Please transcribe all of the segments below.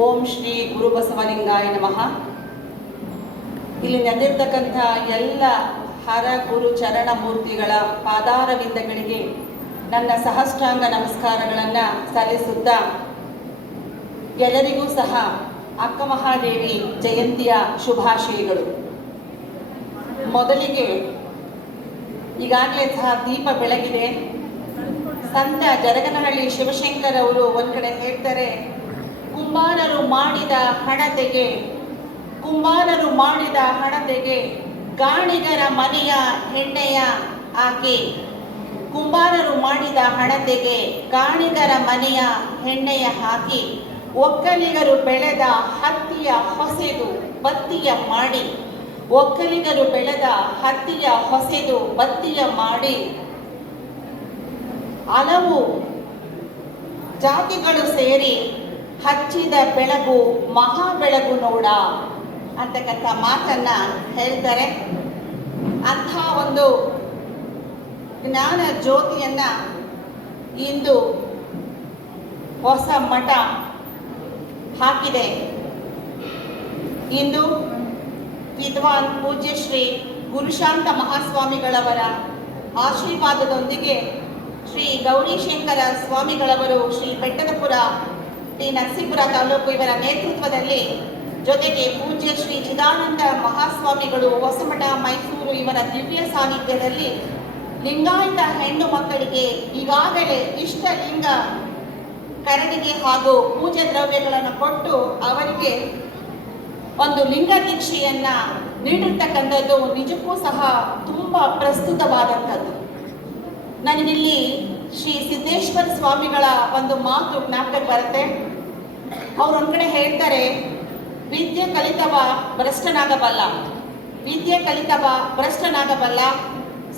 ಓಂ ಶ್ರೀ ಗುರು ಬಸವಲಿಂಗಾಯ ನಮಃ. ಇಲ್ಲಿ ನೆರೆದಿರ್ತಕ್ಕಂಥ ಎಲ್ಲ ಹರ ಗುರು ಚರಣ ಮೂರ್ತಿಗಳ ಪಾದಾರವಿಂದಗಳಿಗೆ ನನ್ನ ಸಹಸ್ರಾಂಗ ನಮಸ್ಕಾರಗಳನ್ನು ಸಲ್ಲಿಸುತ್ತಾ ಎಲ್ಲರಿಗೂ ಸಹ ಅಕ್ಕ ಮಹಾದೇವಿ ಜಯಂತಿಯ ಶುಭಾಶಯಗಳು. ಮೊದಲಿಗೆ ಈಗಾಗಲೇ ಸಹ ದೀಪ ಬೆಳಗಿದೆ. ಸಂತ ಜರಗನಹಳ್ಳಿ ಶಿವಶಂಕರ್ ಅವರು ಒಂದು ಕಡೆ ಹೇಳ್ತಾರೆ, ಕುಂಬಾರರು ಮಾಡಿದ ಹಣತೆಗೆ ಗಾಣಿಗರ ಮನೆಯ ಹೆಣ್ಣೆಯ ಆಕೆ. ಕುಂಬಾರರು ಮಾಡಿದ ಹಣತೆಗೆ ಗಾಣಿಗರ ಮನೆಯ ಹೆಣ್ಣೆಯ ಹಾಕಿ, ಒಕ್ಕಲಿಗರು ಬೆಳೆದ ಹತ್ತಿಯ ಹೊಸೆದು ಬತ್ತಿಯ ಮಾಡಿ. ಒಕ್ಕಲಿಗರು ಬೆಳೆದ ಹತ್ತಿಯ ಹೊಸೆದು ಬತ್ತಿಯ ಮಾಡಿ, ಹಲವು ಜಾತಿಗಳು ಸೇರಿ ಹಚ್ಚಿದ ಬೆಳಗು ಮಹಾ ಬೆಳಗು ನೋಡ ಅಂತಕ್ಕಂಥ ಮಾತನ್ನ ಹೇಳ್ತಾರೆ. ಅಂಥ ಒಂದು ಜ್ಞಾನ ಜ್ಯೋತಿಯನ್ನ ಇಂದು ಹೊಸ ಮಠ ಹಾಕಿದೆ. ಇಂದು ವಿದ್ವಾನ್ ಪೂಜ್ಯ ಶ್ರೀ ಗುರುಶಾಂತ ಮಹಾಸ್ವಾಮಿಗಳವರ ಆಶೀರ್ವಾದದೊಂದಿಗೆ ಶ್ರೀ ಗೌರಿಶಂಕರ ಸ್ವಾಮಿಗಳವರು ಶ್ರೀ ಬೆಟ್ಟದಪುರ ಟಿ ನರಸೀಪುರ ತಾಲೂಕು ಇವರ ನೇತೃತ್ವದಲ್ಲಿ, ಜೊತೆಗೆ ಪೂಜ್ಯ ಶ್ರೀ ಚಿದಾನಂದ ಮಹಾಸ್ವಾಮಿಗಳು ಹೊಸಮಠ ಮೈಸೂರು ಇವರ ದಿವ್ಯ ಸಾನ್ನಿಧ್ಯದಲ್ಲಿ ಲಿಂಗಾಯತ ಹೆಣ್ಣು ಮಕ್ಕಳಿಗೆ ಈಗಾಗಲೇ ಇಷ್ಟಲಿಂಗ ಕರಡಿಗೆ ಹಾಗೂ ಪೂಜೆ ದ್ರವ್ಯಗಳನ್ನು ಕೊಟ್ಟು ಅವರಿಗೆ ಒಂದು ಲಿಂಗ ದೀಕ್ಷೆಯನ್ನ ನೀಡಿರ್ತಕ್ಕಂಥದ್ದು ನಿಜಕ್ಕೂ ಸಹ ತುಂಬ ಪ್ರಸ್ತುತವಾದಂಥದ್ದು. ನನಗಿಲ್ಲಿ ಶ್ರೀ ಸಿದ್ದೇಶ್ವರ ಸ್ವಾಮಿಗಳ ಒಂದು ಮಾತು ಜ್ಞಾಪಕಕ್ಕೆ ಬರುತ್ತೆ. ಅವರೊಂದು ಕಡೆ ಹೇಳ್ತಾರೆ, ವಿದ್ಯೆ ಕಲಿತವ ಭ್ರಷ್ಟನಾಗಬಲ್ಲ,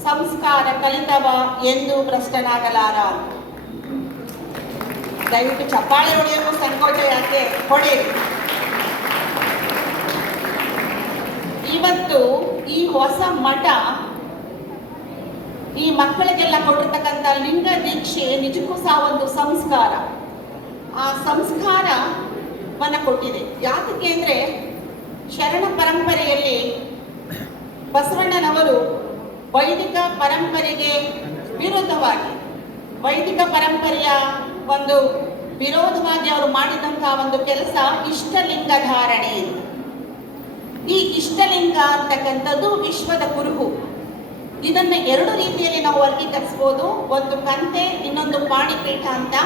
ಸಂಸ್ಕಾರ ಕಲಿತವ ಎಂದು ಭ್ರಷ್ಟನಾಗಲಾರ. ದಯವಿಟ್ಟು ಚಪ್ಪಾಳೆ ಹೊಡೆಯಲು ಸಂಕೋಚ ಯಾಕೆ, ಹೊಡೆಯಿರಿ. ಇವತ್ತು ಈ ಹೊಸ ಮಠ ಈ ಮಕ್ಕಳಿಗೆಲ್ಲ ಕೊಟ್ಟಿರ್ತಕ್ಕಂಥ ಲಿಂಗ ದೀಕ್ಷೆ ನಿಜಕ್ಕೂ ಸಹ ಒಂದು ಸಂಸ್ಕಾರ. ಆ ಸಂಸ್ಕಾರವನ್ನು ಕೊಟ್ಟಿದೆ. ಯಾತಕ್ಕೆ ಅಂದರೆ, ಶರಣ ಪರಂಪರೆಯಲ್ಲಿ ಬಸವಣ್ಣನವರು ವೈದಿಕ ಪರಂಪರೆಗೆ ವಿರುದ್ಧವಾಗಿ, ವೈದಿಕ ಪರಂಪರೆಯ ಒಂದು ವಿರೋಧವಾಗಿ ಅವರು ಮಾಡಿದಂತಹ ಒಂದು ಕೆಲಸ ಇಷ್ಟಲಿಂಗ ಧಾರಣೆ. ಈ ಇಷ್ಟಲಿಂಗ ಅಂತಕ್ಕಂಥದ್ದು ವಿಶ್ವದ ಕುರುಹು. ಇದನ್ನ ಎರಡು ರೀತಿಯಲ್ಲಿ ನಾವು ವರ್ಗೀಕರಿಸಬಹುದು. ಒಂದು ಕಂತೆ, ಇನ್ನೊಂದು ಪಾಣಿಪೀಠ ಅಂತ.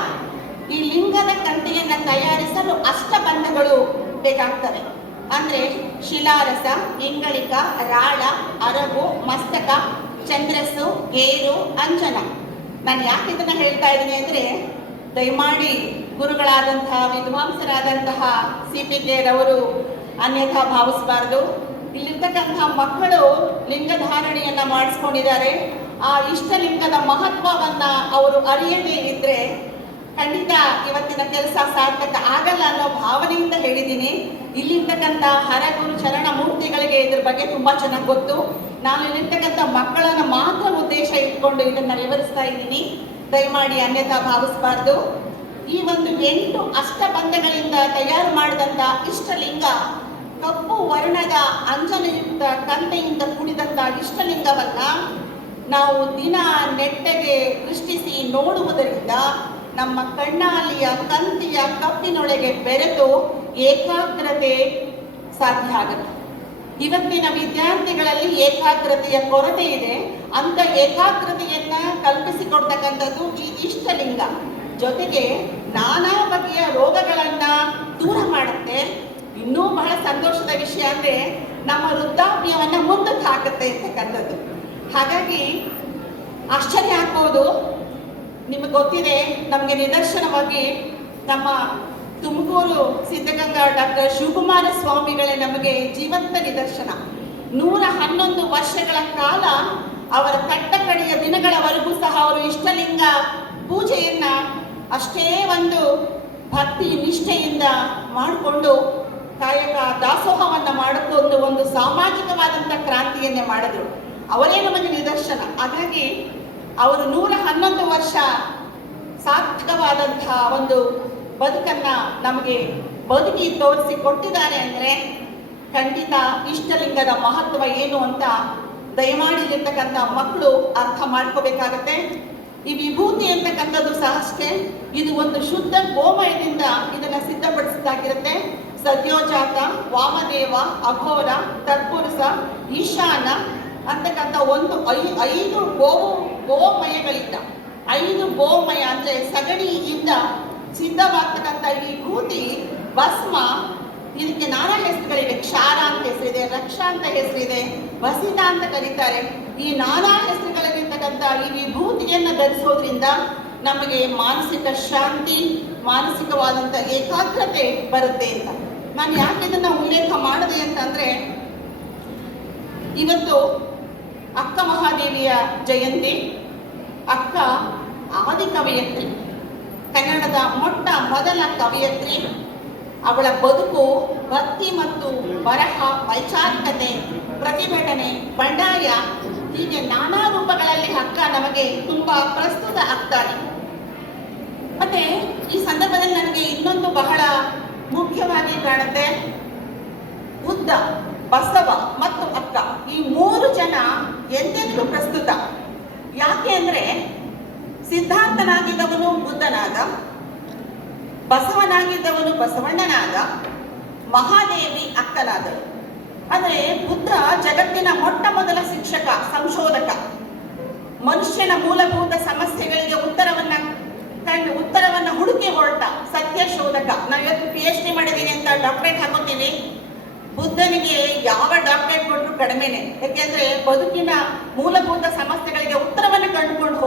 ಈ ಲಿಂಗದ ಕಂತೆಯನ್ನ ತಯಾರಿಸಲು ಅಷ್ಟಬಂಧಗಳು ಬೇಕಾಗ್ತವೆ. ಅಂದ್ರೆ ಶಿಲಾರಸ, ಇಂಗಳಿಕ, ರಾಳ, ಅರಗು, ಮಸ್ತಕ, ಚಂದ್ರಸ್ಸು, ಗೇರು, ಅಂಜನ. ನಾನು ಯಾಕೆ ಇದನ್ನ ಹೇಳ್ತಾ ಇದ್ದೀನಿ ಅಂದ್ರೆ, ದಯಮಾಡಿ ಗುರುಗಳಾದಂತಹ ವಿದ್ವಾಂಸರಾದಂತಹ CP ರವರು ಅನ್ಯಥಾ ಭಾವಿಸಬಾರ್ದು. ಇಲ್ಲಿರ್ತಕ್ಕಂಥ ಮಕ್ಕಳು ಲಿಂಗಧಾರಣೆಯನ್ನ ಮಾಡಿಸ್ಕೊಂಡಿದ್ದಾರೆ. ಆ ಇಷ್ಟಲಿಂಗದ ಮಹತ್ವವನ್ನ ಅವರು ಅರಿಯದೇ ಇದ್ರೆ ಖಂಡಿತ ಇವತ್ತಿನ ಕೆಲಸ ಸಾರ್ಥಕ ಆಗಲ್ಲ ಅನ್ನೋ ಭಾವನೆಯಿಂದ ಹೇಳಿದ್ದೀನಿ. ಇಲ್ಲಿರ್ತಕ್ಕಂಥ ಹರಗುರು ಚರಣ ಮೂರ್ತಿಗಳಿಗೆ ಇದ್ರ ಬಗ್ಗೆ ತುಂಬಾ ಚೆನ್ನಾಗಿ ಗೊತ್ತು. ನಾನು ಇಲ್ಲಿರ್ತಕ್ಕಂಥ ಮಕ್ಕಳನ್ನ ಮಾತ್ರ ಉದ್ದೇಶ ಇಟ್ಕೊಂಡು ಇದನ್ನ ವಿವರಿಸ್ತಾ ಇದ್ದೀನಿ. ದಯಮಾಡಿ ಅನ್ಯಥಾ ಭಾವಿಸಬಾರ್ದು. ಈ ಒಂದು 8 ಅಷ್ಟಬಂಧಗಳಿಂದ ತಯಾರು ಮಾಡಿದಂಥ ಇಷ್ಟಲಿಂಗ ಕಪ್ಪು ವರ್ಣದ ಅಂಜನಯುಕ್ತ ಕಂತೆಯಿಂದ ಕೂಡಿದಂಥ ಇಷ್ಟಲಿಂಗವನ್ನ ನಾವು ದಿನ ನೆಟ್ಟಗೆ ದೃಷ್ಟಿಸಿ ನೋಡುವುದರಿಂದ ನಮ್ಮ ಕಣ್ಣಾಲಿಯ ಕಂತಿಯ ಕಪ್ಪಿನೊಳಗೆ ಬೆರೆತು ಏಕಾಗ್ರತೆ ಸಾಧ್ಯ ಆಗುತ್ತೆ. ಇವತ್ತಿನ ವಿದ್ಯಾರ್ಥಿಗಳಲ್ಲಿ ಏಕಾಗ್ರತೆಯ ಕೊರತೆ ಇದೆ. ಅಂತ ಏಕಾಗ್ರತೆಯನ್ನ ಕಲ್ಪಿಸಿಕೊಡ್ತಕ್ಕಂಥದ್ದು ಈ ಇಷ್ಟಲಿಂಗ. ಜೊತೆಗೆ ನಾನಾ ಬಗೆಯ ರೋಗಗಳನ್ನ ದೂರ ಮಾಡುತ್ತೆ. ಇನ್ನೂ ಬಹಳ ಸಂತೋಷದ ವಿಷಯ ಅಂದ್ರೆ ನಮ್ಮ ವೃದ್ಧಾಪ್ಯವನ್ನ ಮುಂದಕ್ಕೆ ಹಾಕುತ್ತೆ ಅಂತಕ್ಕಂಥದ್ದು. ಹಾಗಾಗಿ ಆಶ್ಚರ್ಯ ಆಗ್ಬೋದು. ನಿಮಗೆ ಗೊತ್ತಿದೆ, ನಮಗೆ ನಿದರ್ಶನವಾಗಿ ನಮ್ಮ ತುಮಕೂರು ಸಿದ್ಧಗಂಗಾ ಡಾಕ್ಟರ್ ಶಿವಕುಮಾರ ಸ್ವಾಮಿಗಳೇ ನಮಗೆ ಜೀವಂತ ನಿದರ್ಶನ. 111 ವರ್ಷಗಳ ಕಾಲ ಅವರ ಕಟ್ಟಕಡೆಯ ದಿನಗಳವರೆಗೂ ಸಹ ಅವರು ಇಷ್ಟಲಿಂಗ ಪೂಜೆಯನ್ನ ಅಷ್ಟೇ ಒಂದು ಭಕ್ತಿ ನಿಷ್ಠೆಯಿಂದ ಮಾಡಿಕೊಂಡು ಕಾಯಕ ದಾಸೋಹವನ್ನ ಮಾಡಿಕೊಂಡು ಒಂದು ಸಾಮಾಜಿಕವಾದಂಥ ಕ್ರಾಂತಿಯನ್ನೇ ಮಾಡಿದ್ರು. ಅವರೇ ನಮಗೆ ನಿದರ್ಶನ. ಹಾಗಾಗಿ ಅವರು 111 ವರ್ಷ ಸಾರ್ಥಕವಾದಂತಹ ಒಂದು ಬದುಕನ್ನ ನಮಗೆ ಬದುಕಿ ತೋರಿಸಿ ಕೊಟ್ಟಿದ್ದಾರೆ ಅಂದರೆ ಖಂಡಿತ ಇಷ್ಟಲಿಂಗದ ಮಹತ್ವ ಏನು ಅಂತ ದಯಮಾಡಿರ್ತಕ್ಕಂಥ ಮಕ್ಕಳು ಅರ್ಥ ಮಾಡ್ಕೋಬೇಕಾಗತ್ತೆ. ಈ ವಿಭೂತಿ ಅಂತಕ್ಕಂಥದ್ದು ಸಹ ಅಷ್ಟೇ, ಇದು ಒಂದು ಶುದ್ಧ ಗೋಮಯದಿಂದ ಇದನ್ನ ಸಿದ್ಧಪಡಿಸಿದ್ದಾಗಿರುತ್ತೆ. ಸದ್ಯೋಜಾತ, ವಾಮದೇವ, ಅಘೋರ, ತತ್ಪುರುಷ, ಈಶಾನ ಅಂತಕ್ಕಂಥ ಒಂದು ಐದು ಗೋಮಯಗಳಿಂದ 5 ಗೋಮಯ ಅಂದ್ರೆ ಸಗಣಿಯಿಂದ ಸಿದ್ಧವಾಗ್ತಕ್ಕಂಥ ಈ ವಿಭೂತಿ ಭಸ್ಮ, ಇದಕ್ಕೆ ನಾನಾ ಹೆಸರುಗಳಿವೆ. ಕ್ಷಾರ ಅಂತ ಹೆಸರಿದೆ, ರಕ್ಷ ಅಂತ ಹೆಸರಿದೆ, ವಸಿತ ಅಂತ ಕರೀತಾರೆ. ಈ ನಾನಾ ಹೆಸರುಗಳಲ್ಲಿರ್ತಕ್ಕಂಥ ಈ ವಿಭೂತಿಯನ್ನು ಧರಿಸೋದ್ರಿಂದ ನಮಗೆ ಮಾನಸಿಕ ಶಾಂತಿ, ಮಾನಸಿಕವಾದಂಥ ಏಕಾಗ್ರತೆ ಬರುತ್ತೆ ಅಂತ. ನಾನು ಯಾಕೆ ಇದನ್ನ ಉಲ್ಲೇಖ ಮಾಡಿದೆ ಅಂತಂದ್ರೆ, ಇವತ್ತು ಅಕ್ಕ ಮಹಾದೇವಿಯ ಜಯಂತಿ. ಅಕ್ಕ ಆದಿ ಕವಯತ್ರಿ, ಕನ್ನಡದ ಮೊದಲ ಕವಯತ್ರಿ. ಅವಳ ಬದುಕು ಭಕ್ತಿ ಮತ್ತು ಬರಹ, ವೈಚಾರಿಕತೆ, ಪ್ರತಿಭಟನೆ, ಬಂಡಾಯ ಹೀಗೆ ನಾನಾ ರೂಪಗಳಲ್ಲಿ ಅಕ್ಕ ನಮಗೆ ತುಂಬಾ ಪ್ರಸ್ತುತ ಆಗ್ತಾಳೆ. ಮತ್ತೆ ಈ ಸಂದರ್ಭದಲ್ಲಿ ನನಗೆ ಇನ್ನೊಂದು ಬಹಳ ಮುಖ್ಯವಾಗಿ ಕಾಣುತ್ತೆ. ಬುದ್ಧ, ಬಸವ ಮತ್ತು ಅಕ್ಕ ಈ 3 ಜನ ಎಂದೆಂದೂ ಪ್ರಸ್ತುತ. ಯಾಕೆ ಅಂದ್ರೆ ಸಿದ್ಧಾರ್ಥನಾಗಿದ್ದವನು ಬುದ್ಧನಾದ, ಬಸವನಾಗಿದ್ದವನು ಬಸವಣ್ಣನಾದ, ಮಹಾದೇವಿ ಅಕ್ಕನಾದಳು. ಅಂದ್ರೆ ಬುದ್ಧ ಜಗತ್ತಿನ ಮೊದಲ ಶಿಕ್ಷಕ, ಸಂಶೋಧಕ, ಮನುಷ್ಯನ ಮೂಲಭೂತ ಸಮಸ್ಯೆಗಳಿಗೆ ಉತ್ತರವನ್ನ ಹುಡುಕಿ ಹೊರಟ ಸತ್ಯ ಶೋಧಕ. ನಾವು ಇವತ್ತು PhD ಮಾಡಿದೀವಿ ಅಂತ ಡಾಕ್ಟರೇಟ್ ಹಾಕೋತೀವಿ. ಬುದ್ಧನಿಗೆ ಯಾವ ಡಾಕ್ಟರೇಟ್ ಕೊಟ್ಟರು ಕಡಿಮೆನೆ. ಯಾಕೆಂದ್ರೆ ಬದುಕಿನ ಮೂಲಭೂತ ಸಮಸ್ಯೆಗಳಿಗೆ ಉತ್ತರವನ್ನು ಕಂಡುಕೊಂಡು